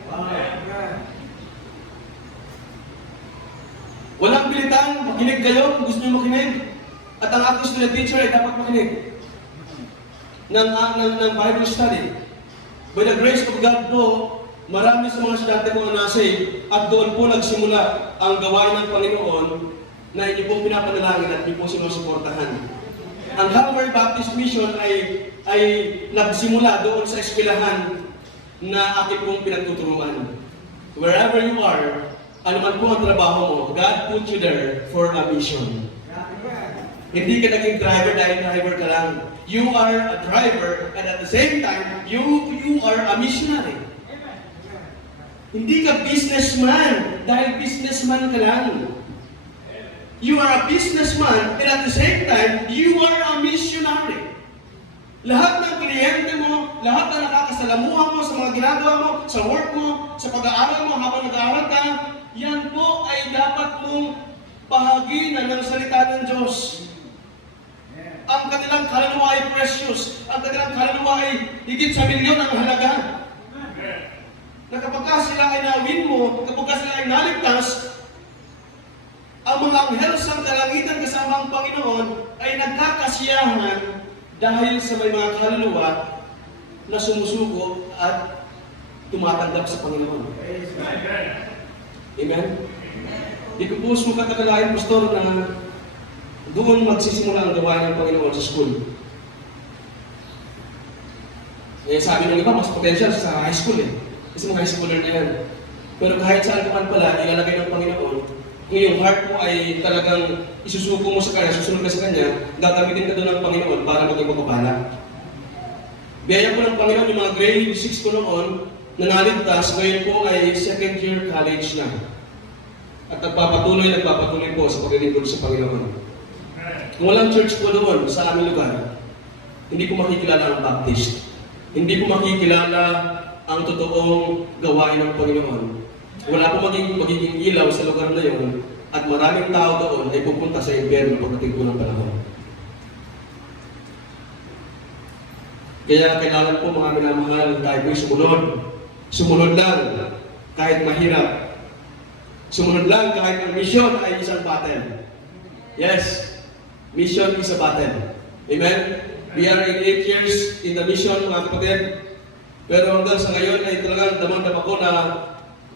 Walang pilitan, makinig kayo kung gusto nyo makinig. At ang ating student teacher ay dapat makinig ng Bible study. By the grace of God po, marami sa mga estudyante ko na nasave at doon po nagsimula ang gawain ng Panginoon na inyo pong pinapanalangin at inyo pong sinusuportahan. Ang Calvary Baptist Mission ay nagsimula doon sa eskwelahan na aking pong pinagtuturuan. Wherever you are, ano man po ang trabaho mo, God put you there for a mission. Hindi ka naging driver dahil driver ka lang. You are a driver and at the same time, you are a missionary. Hindi ka businessman dahil businessman ka lang. You are a businessman and at the same time, you are a missionary. Lahat ng kliyente mo, lahat ng nakakasalamuhan mo sa mga ginagawa mo, sa work mo, sa pag-aaral mo habang nag-aaral ka, yan po ay dapat mong pahaginan ng salita ng Diyos. Ang kanilang kaluluwa ay precious. Ang kanilang kaluluwa ay higit sa milyon ang halaga. Na kapag sila ay nawin mo, kapag sila ay naligtas, ang mga anghel sa kalangitan kasama ang Panginoon ay nagkakasiyahan dahil sa may mga kaluluwa na sumusuko at tumatanggap sa Panginoon. Amen? Di ko po sukat akalain, Pastor, na doon magsisimula ang gawain ng Panginoon sa school. Eh, sabi ng iba, mas potential sa high school eh. Kasi mga high schooler na yan. Pero kahit saan naman pala, ilalagay ng Panginoon, kung yung heart mo ay talagang isusuko mo sa Kanya, susunod ka sa Kanya, gagamitin ka doon ng Panginoon para maging magpapala. Biyaya po ng Panginoon, yung mga grade 6 ko noon, na naligtas, ngayon po ay second year college na. At nagpapatuloy po sa paglilingkod sa Panginoon. Kung walang church po doon sa aming lugar, hindi ko makikilala ang Baptist. Hindi ko makikilala ang totoong gawain ng Panginoon. Wala po magiging ilaw sa lugar na yun at maraming tao doon ay pupunta sa impyerno pagdating po ng panahon. Kaya kailangan po mga minamahal tayo po'y sumunod. Sumunod lang kahit mahirap. Sumunod lang kahit ang mission ay isang battle. Yes, mission is a battle. Amen? We are in 8 years in the mission, mga kapatid. Pero hanggang sa ngayon ay talagang damang-dama ko na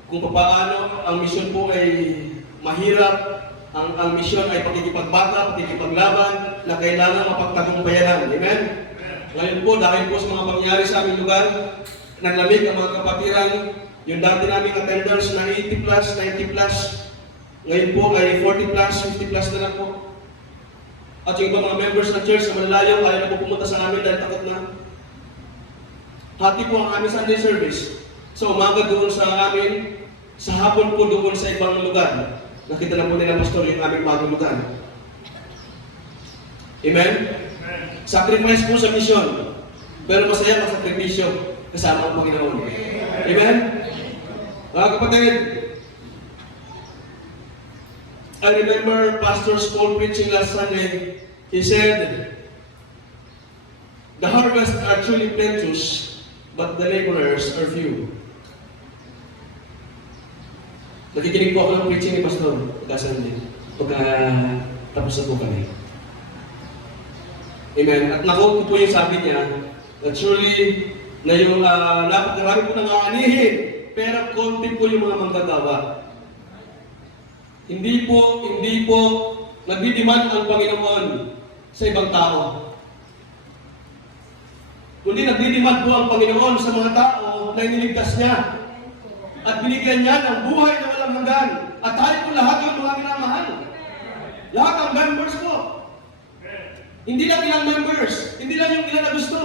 kung paano ang mission po ay mahirap, ang mission ay pakikipagbata, pakikipaglaban, na kailangan mapagtagumpayanan. Amen? Ngayon po, dahil po sa mga pangyayari sa aming lugar, nanlamig ang mga kapatiran, yung dati naming attenders na 80 plus, 90 plus, Ngayon po ay 40 plus, 50 plus na lang po. At yung iba mga members ng church na malalayo, ayaw na po pumunta sa amin dahil takot na. Hati po ang aming Sunday service. Sa umaga doon sa amin, sa hapon po doon sa ibang lugar. Nakita na po nila, Pastor, yung aming bagong lugar. Amen? Sacrifice po sa mission. Pero masaya ang sakripisyo kasama ang Panginoon. Amen? Mga kapatid, I remember Pastor Paul preaching last Sunday. He said, the harvest are truly plenteous, but the laborers are few. Nakikinig po ako ng preaching ni Pastor pagka Sunday. Pagka tapos na po kami. Amen. At nakuha po yung sabi niya, that truly, na yung napakarami po nang aanihin, pero konti po yung mga manggagawa. Hindi po nagdidiman ang Panginoon sa ibang tao. Kundi nagdidiman po ang Panginoon sa mga tao na iniligtas niya. At binigyan niya ng buhay na walang hanggan. At tayo po lahat yung mga minamahal. Lahat ang members po. Hindi lang ilang members. Hindi lang yung ilan na gusto.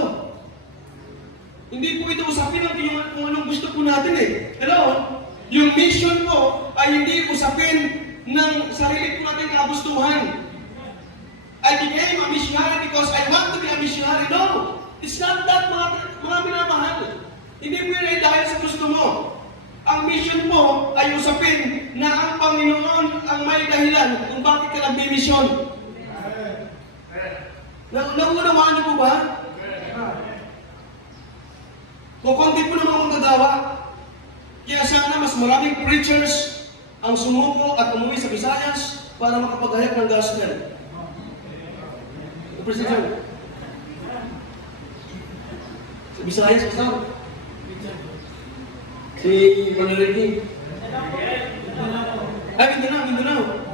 Hindi po ito usapin kung anong gusto po natin eh. Hello? Yung mission po ay hindi usapin ng sarili po natin kagustuhan. I became a missionary because I want to be a missionary. No! It's not that, mga minamahal. Hindi po yun ay dahil sa gusto mo. Ang mission mo ay usapin na ang Panginoon ang may dahilan kung bakit ka nagbimisyon. Naunawaan niyo po ba? Kukunti po naman magagawa. Kaya sana mas maraming preachers ang sumuko at umuwi sa Visayas para makapaghayag ng gospel. President, sa Visayas, Pastor? Si Manalagi. Ay, Mindanao.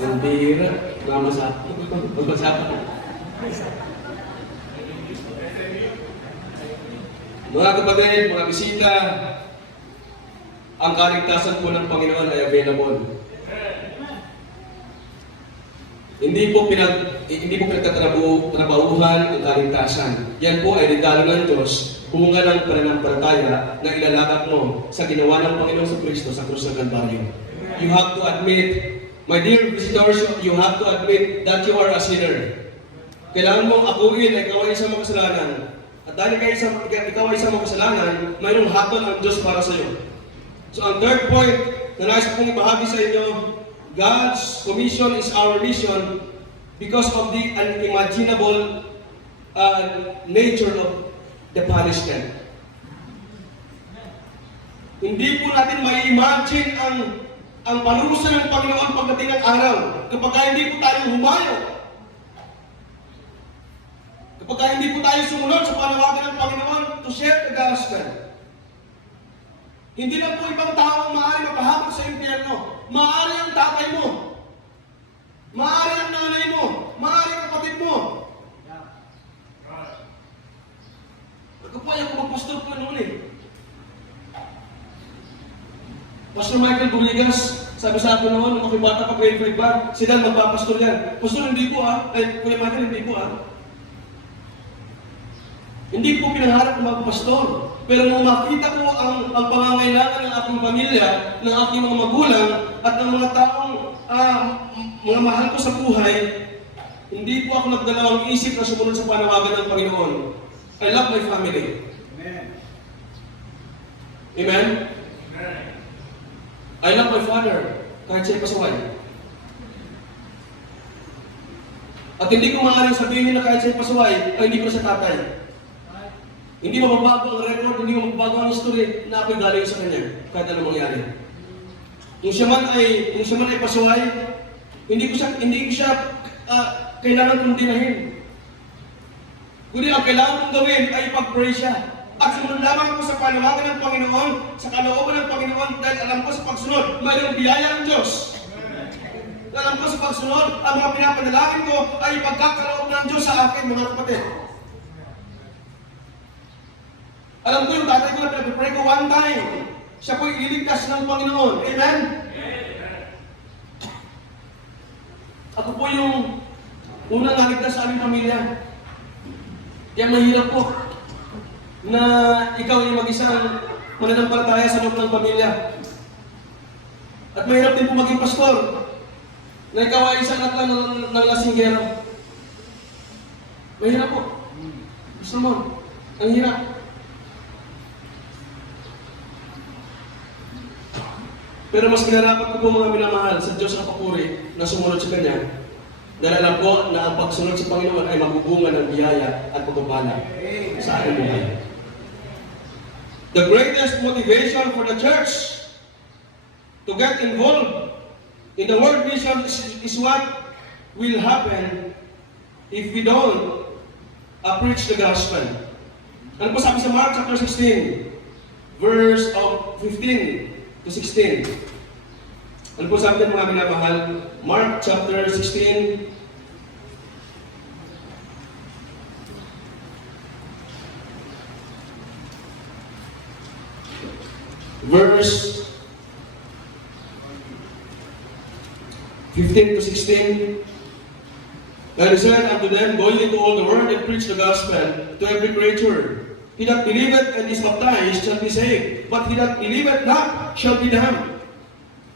Ang bihira. Magmasapan. Mga kapatid, mga bisita, ang kaligtasan po ng Panginoon ay available. Hindi po pinagtatrabahuhan ang kaligtasan. Yan po ay regalo ng Diyos, bunga ng pananampalataya na ilalagak mo sa ginawa ng Panginoon sa Kristo sa krus ng Kalbaryo. You have to admit, my dear visitors, you have to admit that you are a sinner. Kailangan mong akuin na ikaw ay isang makasalanan. At dahil ikaw ay isang makasalanan, mayroong hatol ang Diyos para sa iyo. So ang third point na nais kong ibahagi sa inyo, God's commission is our mission because of the unimaginable nature of the punishment. Hindi po natin mai-imagine ang parusa ng Panginoon pagdating ng araw kapag hindi po tayo humayo. Kapag hindi po tayo sumunod sa panawagan ng Panginoon to share the gospel. Hindi lang po ibang tao ang maaari mapahabag sa impyerno. Maaari ang tatay mo. Maaari ang nanay mo. Maaari ang kapatid mo. Ako po ay pastor po noon eh. Pastor Michael Buligas, sabi sa akin noon, nung ako'y bata pa, grade 5 ba, sila magpapastor yan. Pastor, hindi po Kuya Michael, hindi po Hindi po pinangarap ng magpastor. Pero nung makita ko ang pangangailangan ng aking pamilya, ng aking mga magulang, at ng mga taong mga mahal ko sa buhay, hindi po ako nagdalawang isip na sumunod sa panawagan ng Panginoon. I love my family. Amen? Amen? I love my father, kahit siya'y pasaway. At hindi ko maaaring sabihin na kahit siya'y pasaway, ay hindi ko sa tatay. Hindi mababago ang record, hindi mababago ang history na ako'y galing sa kanya, kahit anong mangyari. Kung siya man ay pasaway, hindi ko siya kailangan kundinahin. Kundi ang kailangan kong gawin ay ipag-pray siya. At sumunod lamang ako sa panawagan ng Panginoon, sa kalooban ng Panginoon, dahil alam ko sa pagsunod, mayroong biyaya ng Diyos. Alam ko sa pagsunod, ang mga pinapanalangin ko ay ipagkakaloob ng Diyos sa akin, mga kapatid. Alam ko yung tatay ko na pinag-pray ko one time. Siya po'y iligtas ng Panginoon. Amen? Ako po yung unang naligtas sa aming pamilya. Kaya mahirap po na ikaw ay mag-isang mananampalataya sa loob ng pamilya. At mahirap din po maging pastor na ikaw ay isang atla ng lasinggero. Mahirap po. Gusto mo? Ang hirap. Pero mas minarapat ko po mga minamahal sa Diyos ang papuri na sumunod sa Kanya. Dahil alam ko na ang pagsunod sa Panginoon ay magbubunga ng biyaya at pagpapala sa ating buhay. The greatest motivation for the church to get involved in the world mission is what will happen if we don't preach the gospel. Ano po sabi sa Mark chapter 16, verse of 15 to 16? Ano po sabi ng mga minamahal? Mark chapter 16, verse 15 to 16. And he said unto them, go into all the world and preach the gospel to every creature. He that believeth and is baptized shall be saved, but he that believeth not shall be damned.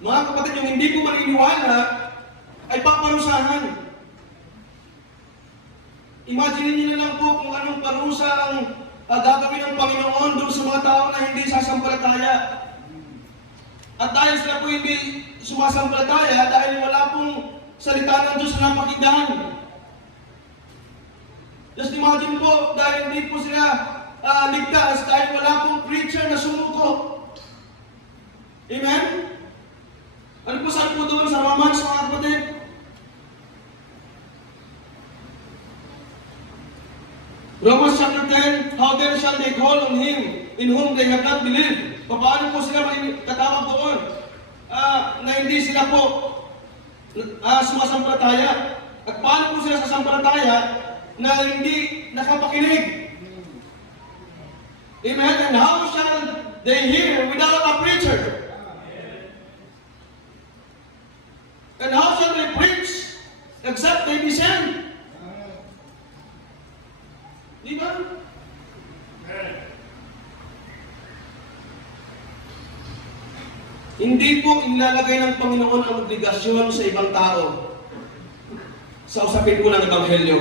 Mga kapatid, yung hindi po maniniwala ay paparusahan. Imagine niyo na lang po kung anong parusa ang gagawin ng Panginoon doon sa mga tao na hindi sasampalataya. At dahil sila po hindi sumasampalataya, dahil wala pong salita ng Diyos na napakinggan. Just imagine po, dahil hindi po sila ligtas, dahil wala pong preacher na sumuko. Amen? Ano po sabi po doon sa Romans, mga kapatid? Romans chapter 10, how then shall they call on Him in whom they have not believed? Paano po sila tatawag doon? Na hindi sila po sumasampalataya. At paano po sila sasampalataya na hindi nakapakinig? Amen? And how shall they hear without a preacher? And how shall they preach except they be sent? Di ba? Hindi po ilalagay ng Panginoon ang obligasyon sa ibang tao sa usapin po ng Ebanghelyo.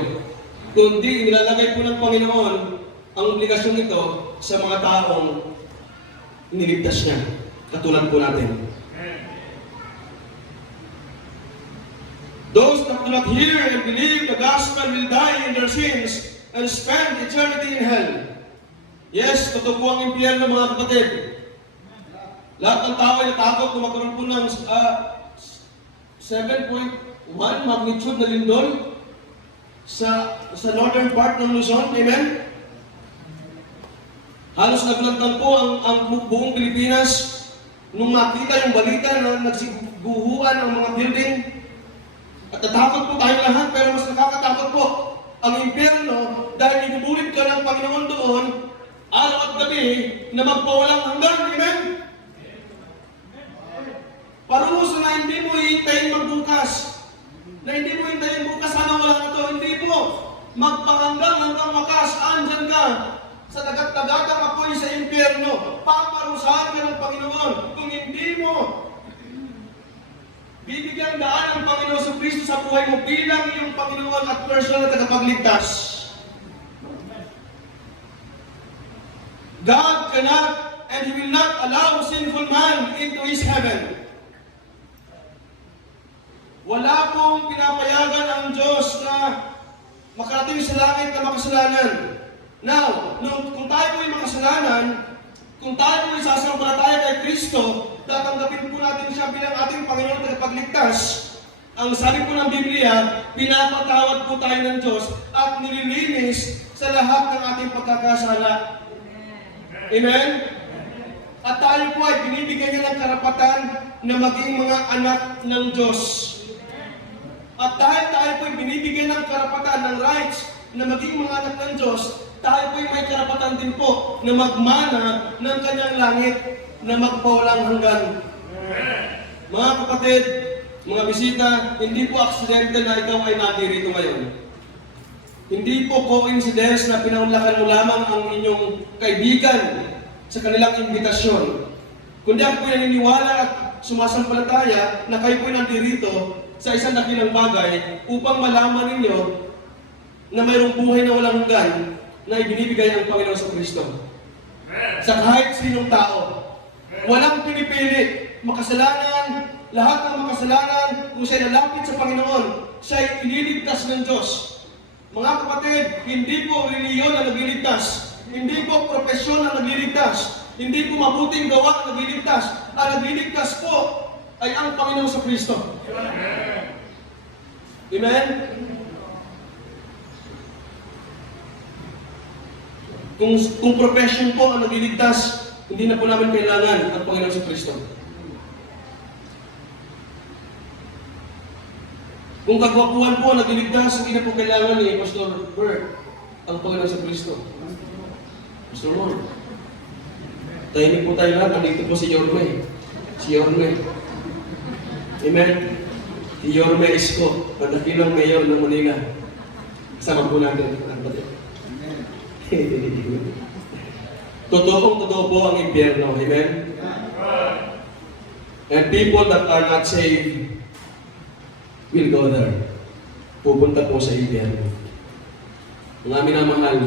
Kundi inilalagay po ng Panginoon ang obligasyon nito sa mga taong iniligtas niya. Katulad po natin. Those that do not hear and believe the gospel will die in their sins and spend eternity in hell. Yes, totoo po ang impyerno, mga kapatid. Lahat ng tao ay natakot na magkaroon po ng 7.1 magnitude na lindol sa northern part ng Luzon. Amen? Halos naglantang po ang buong Pilipinas nung makita yung balita na nagsiguhuan ang mga building. At natakot po tayong lahat, pero mas nakakatakot po ang impyerno dahil ibubulit ka ng Panginoon doon araw at gabi na magpawalang hanggan. Amen? Parusa na hindi mo hihintayin magbukas. Na hindi mo hintayin bukas, sana wala na ito. Hindi po. Magpahanggang hanggang wakas, andyan ka sa dagat-dagatang apoy sa impyerno. Paparusahan ka ng Panginoon. Kung hindi mo bibigyan daan ng Panginoon sa Kristo sa buhay mo bilang iyong Panginoon at personal na tagapagligtas. God cannot and He will not allow sinful man into His heaven. Wala pong pinapayagan ang Diyos na makarating sa langit na makasalanan. Now, kung tayo po ay makasalanan, kung tayo po ay sasampalataya kay Kristo, tatanggapin po natin siya bilang ating Panginoon at tagapagligtas. Ang sabi po ng Biblia, pinapatawad po tayo ng Diyos at nililinis sa lahat ng ating pagkakasala. Amen? At tayo po ay binibigyan niya ng karapatan na maging mga anak ng Diyos. At dahil tayo po ay binibigyan ng karapatan, ng rights na maging mga anak ng Diyos, tayo po ay may karapatan din po na magmana ng kanyang langit na magpawalang hanggan. Mga kapatid, mga bisita, hindi po aksidente na ikaw ay nadirito ngayon. Hindi po coincidence na pinaunlakan mo lamang ang inyong kaibigan sa kanilang imbitasyon. Kundi ako po naniniwala at sumasampalataya na kayo po nandirito sa isang dakilang bagay upang malaman ninyo na mayroong buhay na walang hanggan na ibinibigay ng Panginoon sa Kristo. Sa kahit sinong tao. Walang pinipili. Makasalanan, lahat ng makasalanan, kung siya'y nalapit sa Panginoon, siya'y iniligtas ng Diyos. Mga kapatid, hindi po reliyon na nagliligtas. Hindi po profesyon na nagliligtas. Hindi po mabuting gawa na nagliligtas. Ang nagliligtas po ay ang Panginoon sa Kristo. Amen? Kung profession po ang nagliligtas, hindi na po namin kailangan ang Panginoon sa Kristo. Kung kagwapuhan po ang nagliligtas, hindi na po kailangan ni Pastor Bert ang Panginoon sa Kristo. Pastor Lord, tahimik po tayo lahat. Nandito po si Yorme. Si Yorme. Amen? Si Yorme Isko, madakilang mayor ng Manila. Kasama po natin. Totoo po ang impyerno. Amen? And people that are not saved will go there. Pupunta po sa impyerno. Mga minamahal,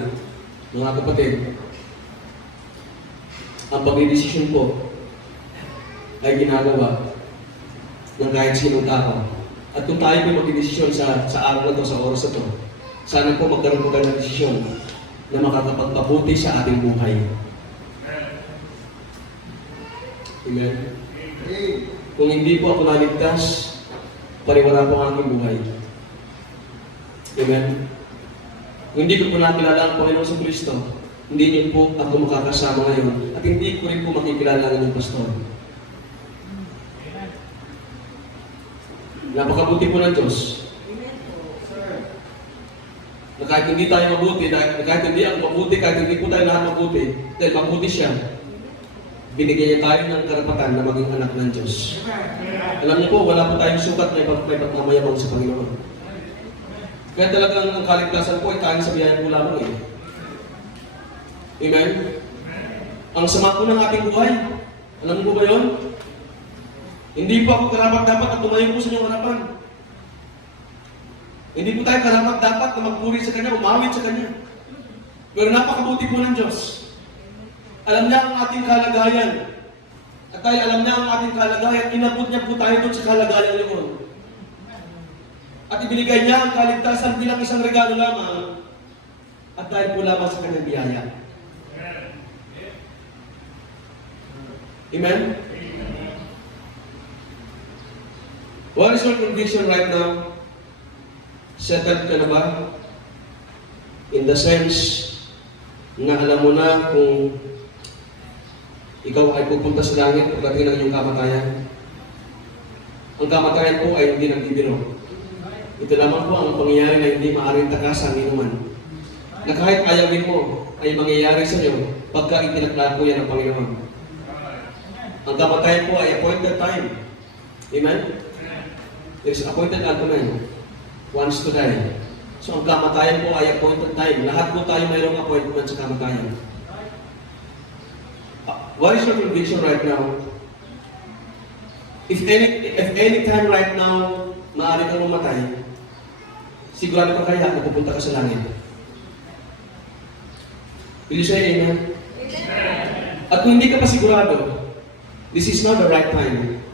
mga kapatid, ang pagdidesisyon po ay ginagawa ng kahit sinong tao. At kung tayo po magdidesisyon sa araw na to, sa oras na to, sana po magkaroon po tayo ng desisyon na makakapagpabuti sa ating buhay. Amen? Kung hindi po ako naligtas, pariwala po ang aking buhay. Amen? Kung hindi ko po nakilala ang Panginoon sa Kristo, hindi niyo po ako makakasama ngayon at hindi ko rin po makikilala ng inyong pastor. Napakabuti po ng Diyos. Na kahit hindi tayo mabuti, kahit hindi ako mabuti, kahit hindi po tayo lahat mabuti, dahil mabuti siya, binigyan niya tayo ng karapatan na maging anak ng Diyos. Alam niyo po, wala po tayong sukat na may pagmamayabang sa Panginoon. Kaya talagang ang kaligtasan po ay tayong sa biyaya po lamang eh. Amen? Ang sama po ng ating buhay, alam niyo po ba yun? Hindi po ako karapat-dapat na tumayo po sa inyong harapan. Hindi po tayo karapat-dapat na magpuri sa Kanya, umawit sa Kanya. Pero napakabuti po ng Diyos. Alam niya ang ating kalagayan. At dahil alam niya ang ating kalagayan, inabot niya po tayo doon sa kalagayan yun. At ibinigay niya ang kaligtasan bilang isang regalo lamang. At dahil po lamang sa Kanyang biyaya. Amen? What is your conviction right now? Settled ka na ba? In the sense na alam mo na kung ikaw ay pupunta sa langit pagdating ng iyong kamatayan. Ang kamatayan po ay hindi nagbibiro. Ito lamang po ang pangyayari na hindi maaaring takasan ni naman. Na kahit ayawin mo ay mangyayari sa iyo pagka itinakla po yan ng Panginoon. Ang kamatayan po ay appointed time. Amen? There is appointed time. Wants to die. So ang kamatayan po ay appointed time. Lahat po tayo mayroong appointment sa kamatayan. What is your conviction right now? If any time right now, maaari kang mamatay, sigurado ka kaya na pupunta ka sa langit. Will you say amen? Amen. At kung hindi ka pa sigurado, this is not the right time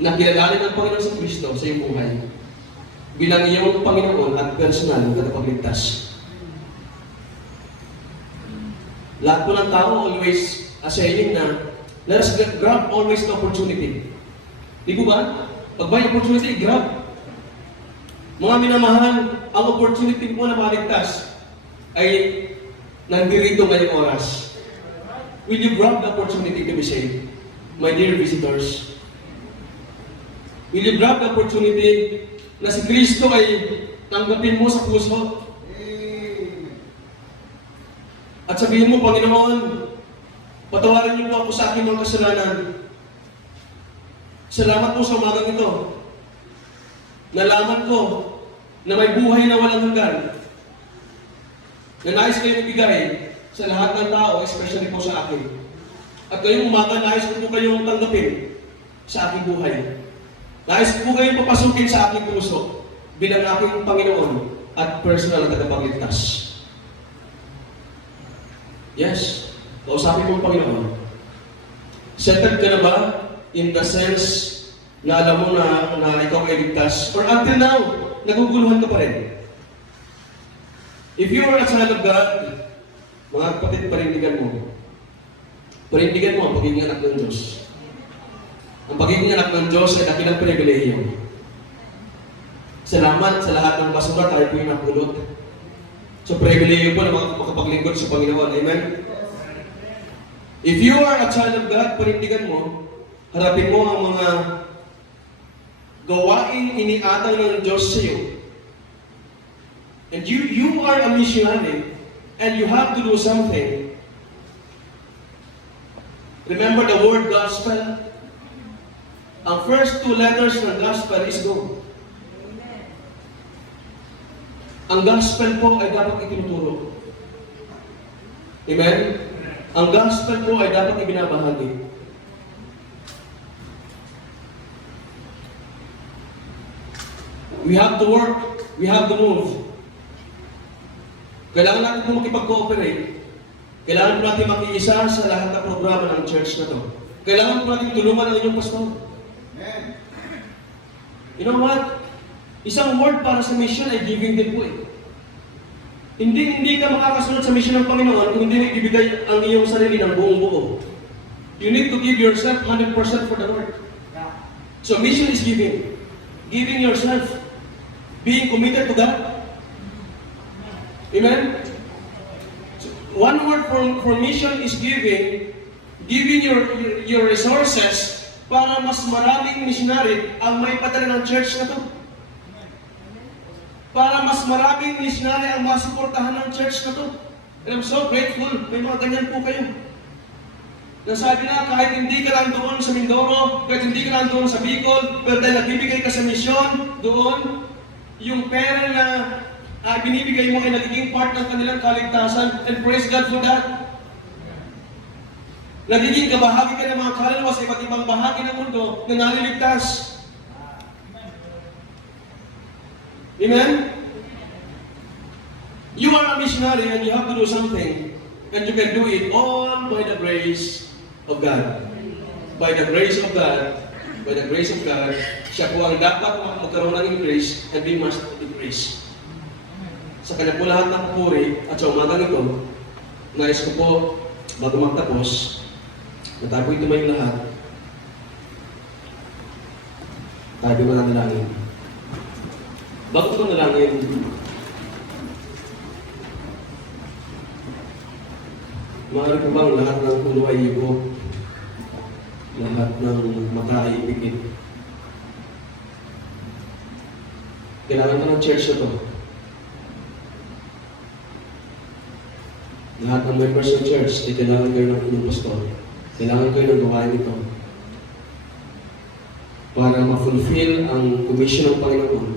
na kilalanin ng Panginoon sa Kristo sa iyong buhay bilang iyong Panginoon at personal na tagapagligtas. Lahat po ng tao always saying na let us grab always the opportunity. Di po ba? Pag may opportunity, grab. Mga minamahal, ang opportunity po na maligtas ay nandirito ngayong oras. Will you grab the opportunity to be saved? My dear visitors, will you grab the opportunity na si Kristo ay tanggapin mo sa puso? At sabihin mo, Panginoon, patawarin niyo po ako sa aking mga kasalanan. Salamat po sa umagang ito. Nalaman ko na may buhay na walang hanggan. Na nais kayo ibigay sa lahat ng tao, especially po sa akin. At ngayong umaga, nais ko po kayong tanggapin sa aking buhay. Nais ko po kayong papasukin sa aking puso bilang aking Panginoon at personal na tagapagligtas. Yes, kausapin mo ang Panginoon. Settled ka na ba in the sense na alam mo na ikaw ay ligtas? Or until now, naguguluhan ka pa rin? If you are a child of God, mga kapatid, parindigan mo. Parindigan mo ang pagiging anak ng Diyos. Ang pagiging anak ng Diyos ay dakilang pribilehiyo. Salamat sa lahat ng basura tayo po yung napulot. So, pribilehiyo po na makapaglingkod sa Panginoon. Amen? If you are a child of God, parindigan mo, harapin mo ang mga gawain iniatang ng Diyos sa iyo. And you are a missionary, and you have to do something. Remember the word gospel? Ang first 2 letters ng gospel is go. Ang gospel po ay dapat itinuturo. Amen? Ang gospel po ay dapat ibinabahagi. We have to work. We have to move. Kailangan natin po makipag-cooperate. Kailangan po natin makiisa sa lahat ng programa ng church na to. Kailangan po natin tulungan ang inyong pastor. Amen. You know what? Isang word para sa mission ay giving din po eh. Hindi ka makakasunod sa mission ng Panginoon kung hindi mo ibigay ang iyong sarili ng buong buo. You need to give yourself 100% for the Lord. So mission is giving. Giving yourself. Being committed to God. Amen? So, one word for mission is giving. Giving your resources para mas maraming missionary ang may padala ng church na to. Para mas maraming missionary ang masuportahan ng church na to. And I'm so grateful. May mga ganyan po kayo. Nasabi na kahit hindi ka lang doon sa Mindoro, kahit hindi ka lang doon sa Bicol, pero dahil nagbibigay ka sa misyon doon, yung pera na binibigay mo ay nagiging part ng kanilang kaligtasan, and praise God for that. Nagiging kabahagi ka ng mga kaluluwa sa iba't ibang bahagi ng mundo na naliligtas. Amen? You are a missionary and you have to do something, and you can do it all by the grace of God. By the grace of God, by the grace of God, siya po ang dapat magkaroon ng increase and we must increase. Sa kanya po lahat ng papuri at sa umagang ito, nais ko po, bago magtapos, na tayo po itumayin lahat, tayo po mananalangin. Bago ko manalangin, maaari ko bang lahat ng ulo ay higop, lahat ng mata ay ipikit? Kailangan ko ng church na to. Lahat ng members ng church, ay kailangan kayo ng inyong pastor. Kailangan kayo ng gawain ito. Para ma-fulfill ang commission ng Panginoon.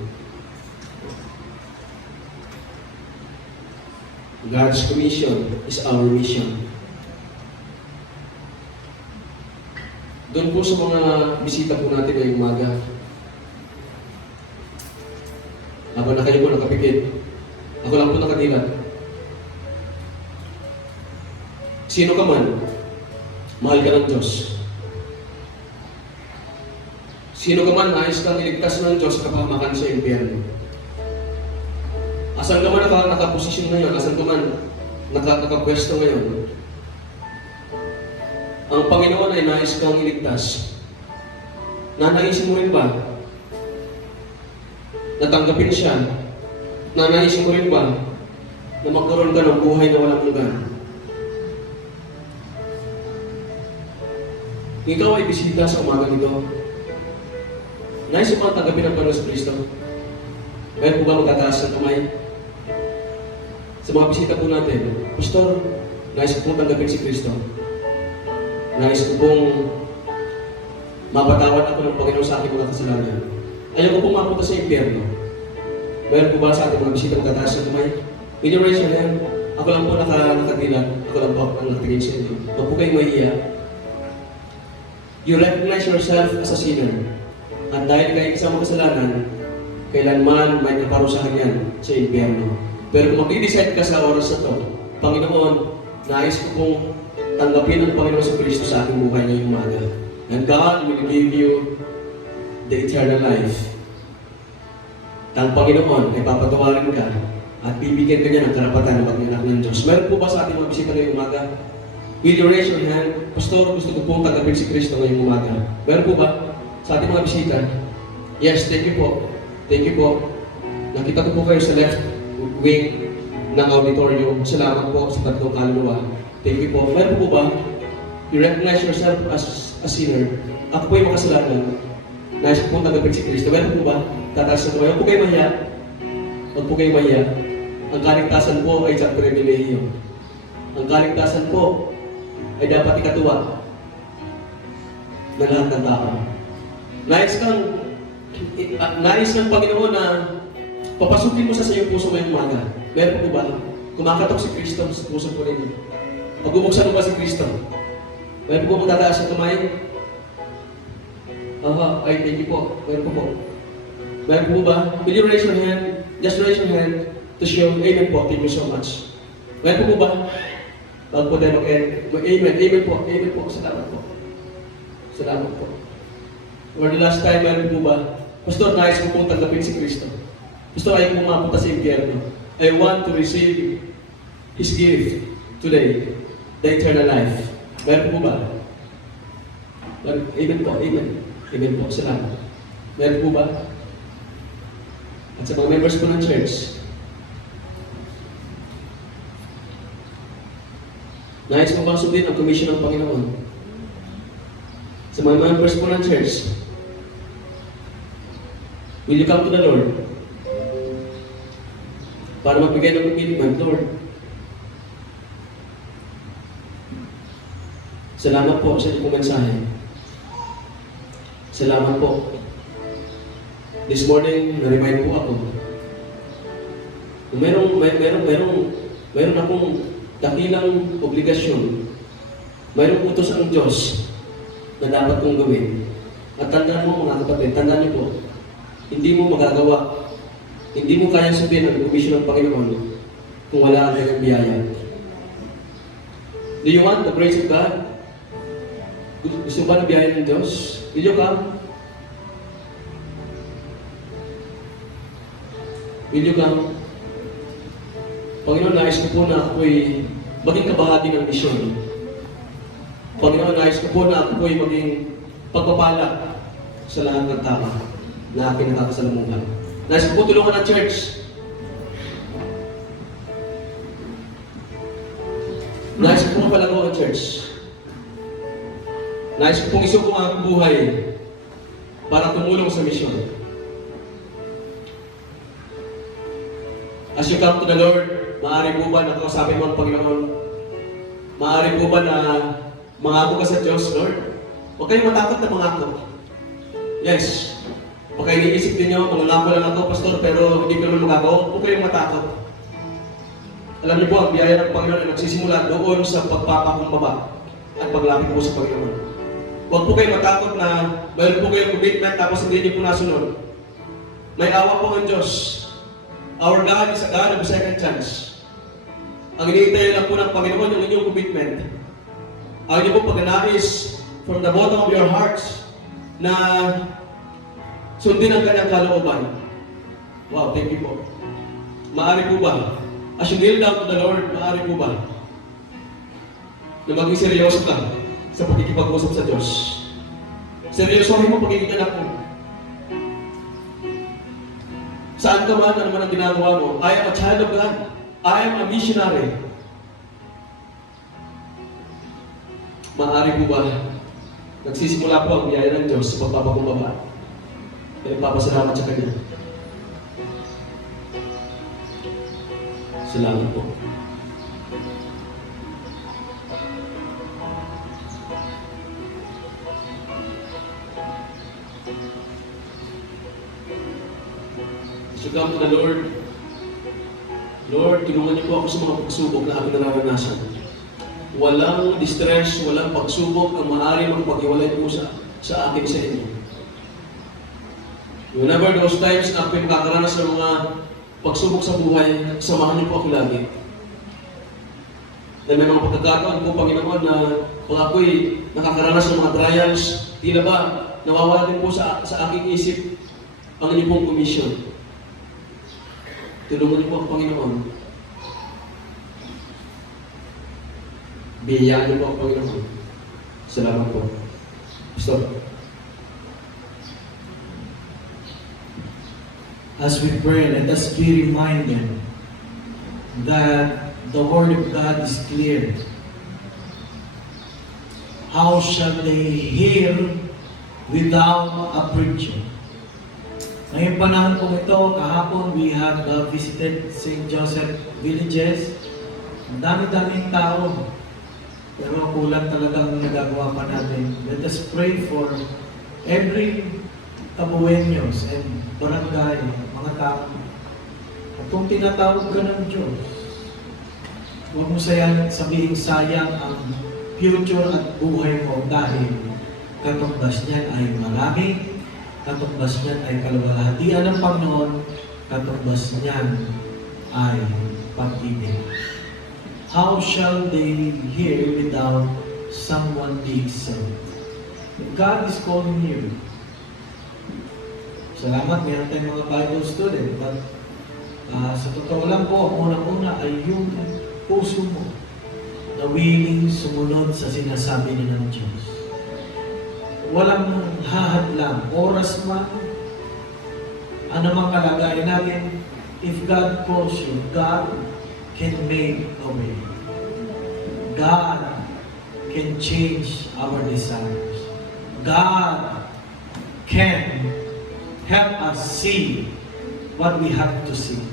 God's commission is our mission. Doon po sa mga bisita po natin ngayong umaga, habang na kayo po nakapikit, ako lang po nakadilat. Sino ka man, mahal ka ng Diyos. Sino ka man, nais kang iligtas ng Diyos kapahamakan sa impyerno. Asan ka man nakaposisyon ngayon, asan ka man nakapwesto ngayon, ang Panginoon ay nais kang iligtas. Nanaisin mo rin ba? Natanggapin siya. Nanaisin mo rin ba na magkaroon ka ng buhay na walang hanggan? Ikaw ay bisita sa umaga nito. Nais mo ang tanggapin ng Panginoon Kristo? Meron po ba magtataas ng kamay? Sa mga bisita po natin, Pastor, nais ko pong tanggapin si Kristo. Nais ko pong Mapatawad ako ng Panginoon sa aking mga kasalanan. Ayoko pong mapunta sa impyerno. Meron po ba sa ating mga bisita magtataas ng kamay? Will you raise your hand? Ako lang po nakatilan. Ako lang po ang nakatingin sa inyo. Huwag po kayong mahiya. You recognize yourself as a sinner. At dahil kayo isang kasalanan, kailanman may kaparusahan yan sa impyerno. Pero kung mag-decide ka sa oras na ito, Panginoon, nais ko pong tanggapin ang Panginoon sa Kristo sa aking buhay ngayong umaga. And God will give you the eternal life. Ang Panginoon ay papatawarin ka at bibigyan ka niya ng karapatan na mag-anak ng Diyos. Meron po ba sa ating mga bisita ngayong umaga? Will you raise your hand? Pastor, gusto ko pong tanggapin si Kristo ngayong umaga. Meron po ba sa ating mga bisita? Yes, thank you po. Thank you po. Nakita ko po kayo sa left wing ng auditorium. Salamat po sa tatlong kaluluwa. Thank you po. Meron po ba? You recognize yourself as a sinner. Ako po yung makasalanan. Nais ko pong tanggapin si Kristo. Meron po ba? Tataas na tumayo. Huwag po kayo mahiya. Huwag po kayo mahiya. Ang kaligtasan po ay sa pribilehiyo. Ang kaligtasan po ay dapat ikatuwa na lahat ng tao. Nais ng Panginoon na papasukin mo sa iyong puso ngayong umaga. Meron po ba? Kumakatok si Kristo sa puso po ninyo. Pag-ubuksan mo ba si Kristo? Meron po magtataas ang kamay? Ay, thank you po. Meron po po. Meron po ba? Will you raise your hand? Just raise your hand to show. Amen po. Thank you so much. Meron po ba? Bago po tayo mag-end. Amen. Amen po. Amen po. Salamat po. Salamat po. For the last time, meron po ba? Pastor, nais ko pong tanggapin si Kristo. Pastor, ayaw po mapunta sa impyerno. I want to receive His gift today. The eternal life. Meron po ba? Amen po. Amen. Amen po. Salamat. Meron po ba? At sa mga members po ng church, nais mo bang sundin ang commission ng Panginoon? Sa mga members po ng church, will you come to the Lord? Para magbigay ng commitment, Lord. Salamat po sa inyong mensahe. Salamat po. This morning, na-remind po ako. Meron akong dakilang obligasyon. Mayroong utos ang Diyos na dapat kong gawin. At tandaan mo mga kapatid, tandaan niyo po, hindi mo magagawa, hindi mo kaya sabihin ang commission ng Panginoon kung wala ang kanyang biyaya. Do you want the grace of God? Gusto ba ng biyaya ng Diyos? Will you come? Will you come? Panginoon, nais ko po na ako'y maging kabahagi ng misyon. Panginoon, nais ko po na ako'y maging pagpapala sa lahat ng tama na aking nakakasalamuhan. Nais ko po tulungan ang church. Nais ko pong palago ang church. Nais ko pong isuko ang aking buhay para tumulong sa misyon. As you come to the Lord, maaari po ba na kausapin mo ang Panginoon? Maaari po ba na mangako ka sa Diyos, Lord? Huwag kayong matakot na mangako. Yes. Baka iniisip ninyo, mangangako lang ako, Pastor, pero hindi ko naman magagawa. Huwag kayong matakot. Alam niyo po, ang biyaya ng Panginoon ay nagsisimula doon sa pagpapakumbaba at paglapit po sa Panginoon. Huwag po kayong matakot na mayroon po kayong commitment tapos hindi niyo po nasunod. May awa po ang Diyos. Our God is a God of second chance. Ang iniintay lang po ng Panginoon yung inyong commitment. Ang inyong po pagnanais from the bottom of your hearts na sundin ang kanyang kalooban. Wow, thank you po. Maaari po ba? As you kneel down to the Lord, maaari po ba na maging seryoso ka sa pagkikipag-usap sa Diyos? Seryosohin mo pagiging anak mo. Saan ka man, ano man ang ginagawa mo, I am a child of God. I am a missionary. Maaari po ba, nagsisimula po ang biyaya ng Diyos sa pagpapakumbaba. Kaya papasalamat sa Kanya. Salamat po. come to the Lord, Lord, tulungan niyo po ako sa mga pagsubok na aking nararanasan. Walang distress, walang pagsubok ang maaari magpag-iwalay po sa akin sa inyo. Whenever those times na ako'y makakaranas ng mga pagsubok sa buhay, samahan niyo po ako lagi. Dahil may mga pagkakataon po, Panginoon, na pag ako'y nakakaranas ng mga trials, tila ba, nawawala din po sa aking isip ang inyong pong commission. Tulungan niyo po ang Panginoon. Biyayaan niyo po ang Panginoon. Salamat po. Pastor. As we pray, let us be reminded that the Word of God is clear. How shall they hear without a preacher? Ngayong panahon po ito, kahapon we have visited St. Joseph Villages. Ang dami-daming tao. Pero kulang talagang nagagawa pa natin. Let us pray for every Cabueños and barangay, mga tao. At kung tinatawag ka ng Diyos, huwag mo sabihin sayang ang future at buhay mo dahil katumbas niyan ay marami, katumbas niyan ay kaluwalhatian ng Panginoon, katumbas niyan ay pag-ibig. How shall they hear without someone being sent? God is calling you. Salamat, meron tayong mga Bible student, but sa totoo lang po, unang-una ay yung puso mo na willing sumunod sa sinasabi niya ng Diyos. Walang hahadlang, oras man, ano mang kalagayan natin, if God calls you, God can make a way. God can change our desires. God can help us see what we have to see.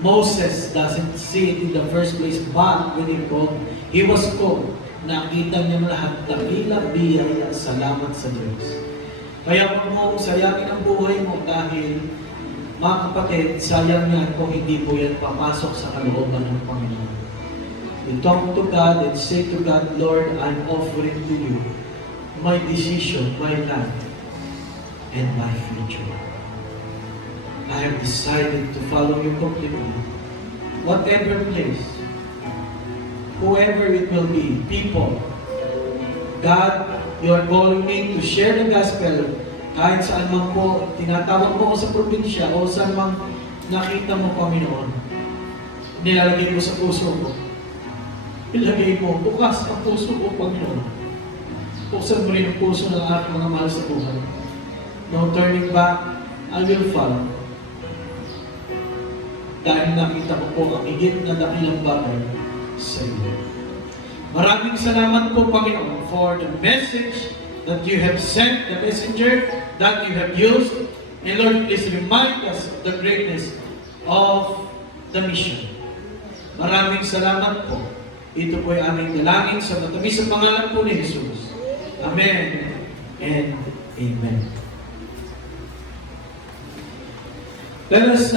Moses doesn't see it in the first place, but when he was called, nakita niya lahat, dakila, biyaya, salamat sa Diyos. Kaya huwag mo sayangin ang buhay mo dahil, mga kapatid, sayang yan kung hindi po yan papasok sa kalooban ng Panginoon. We talk to God and say to God, Lord, I'm offering to you my decision, my life, and my future. I have decided to follow you completely. Whatever place, whoever it will be, people, God, you are calling me to share the gospel kahit saan man po, tinatawag mo ko sa probinsya o saan man nakita mo, Panginoon. Nilalagay mo sa puso ko. Ilagay mo, bukas ang puso ko, Panginoon. Buksan mo rin ang puso ng aking mga mahal sa buhay. No turning back, I will follow. Dahil nakita ko po ang higit na dakilang bagay sa iyo. Maraming salamat po, Panginoon, for the message that you have sent, the messenger that you have used. And Lord, please remind us of the greatness of the mission. Maraming salamat po. Ito po ay aming dalangin sa matamis sa pangalan po ni Jesus. Amen and Amen. Let us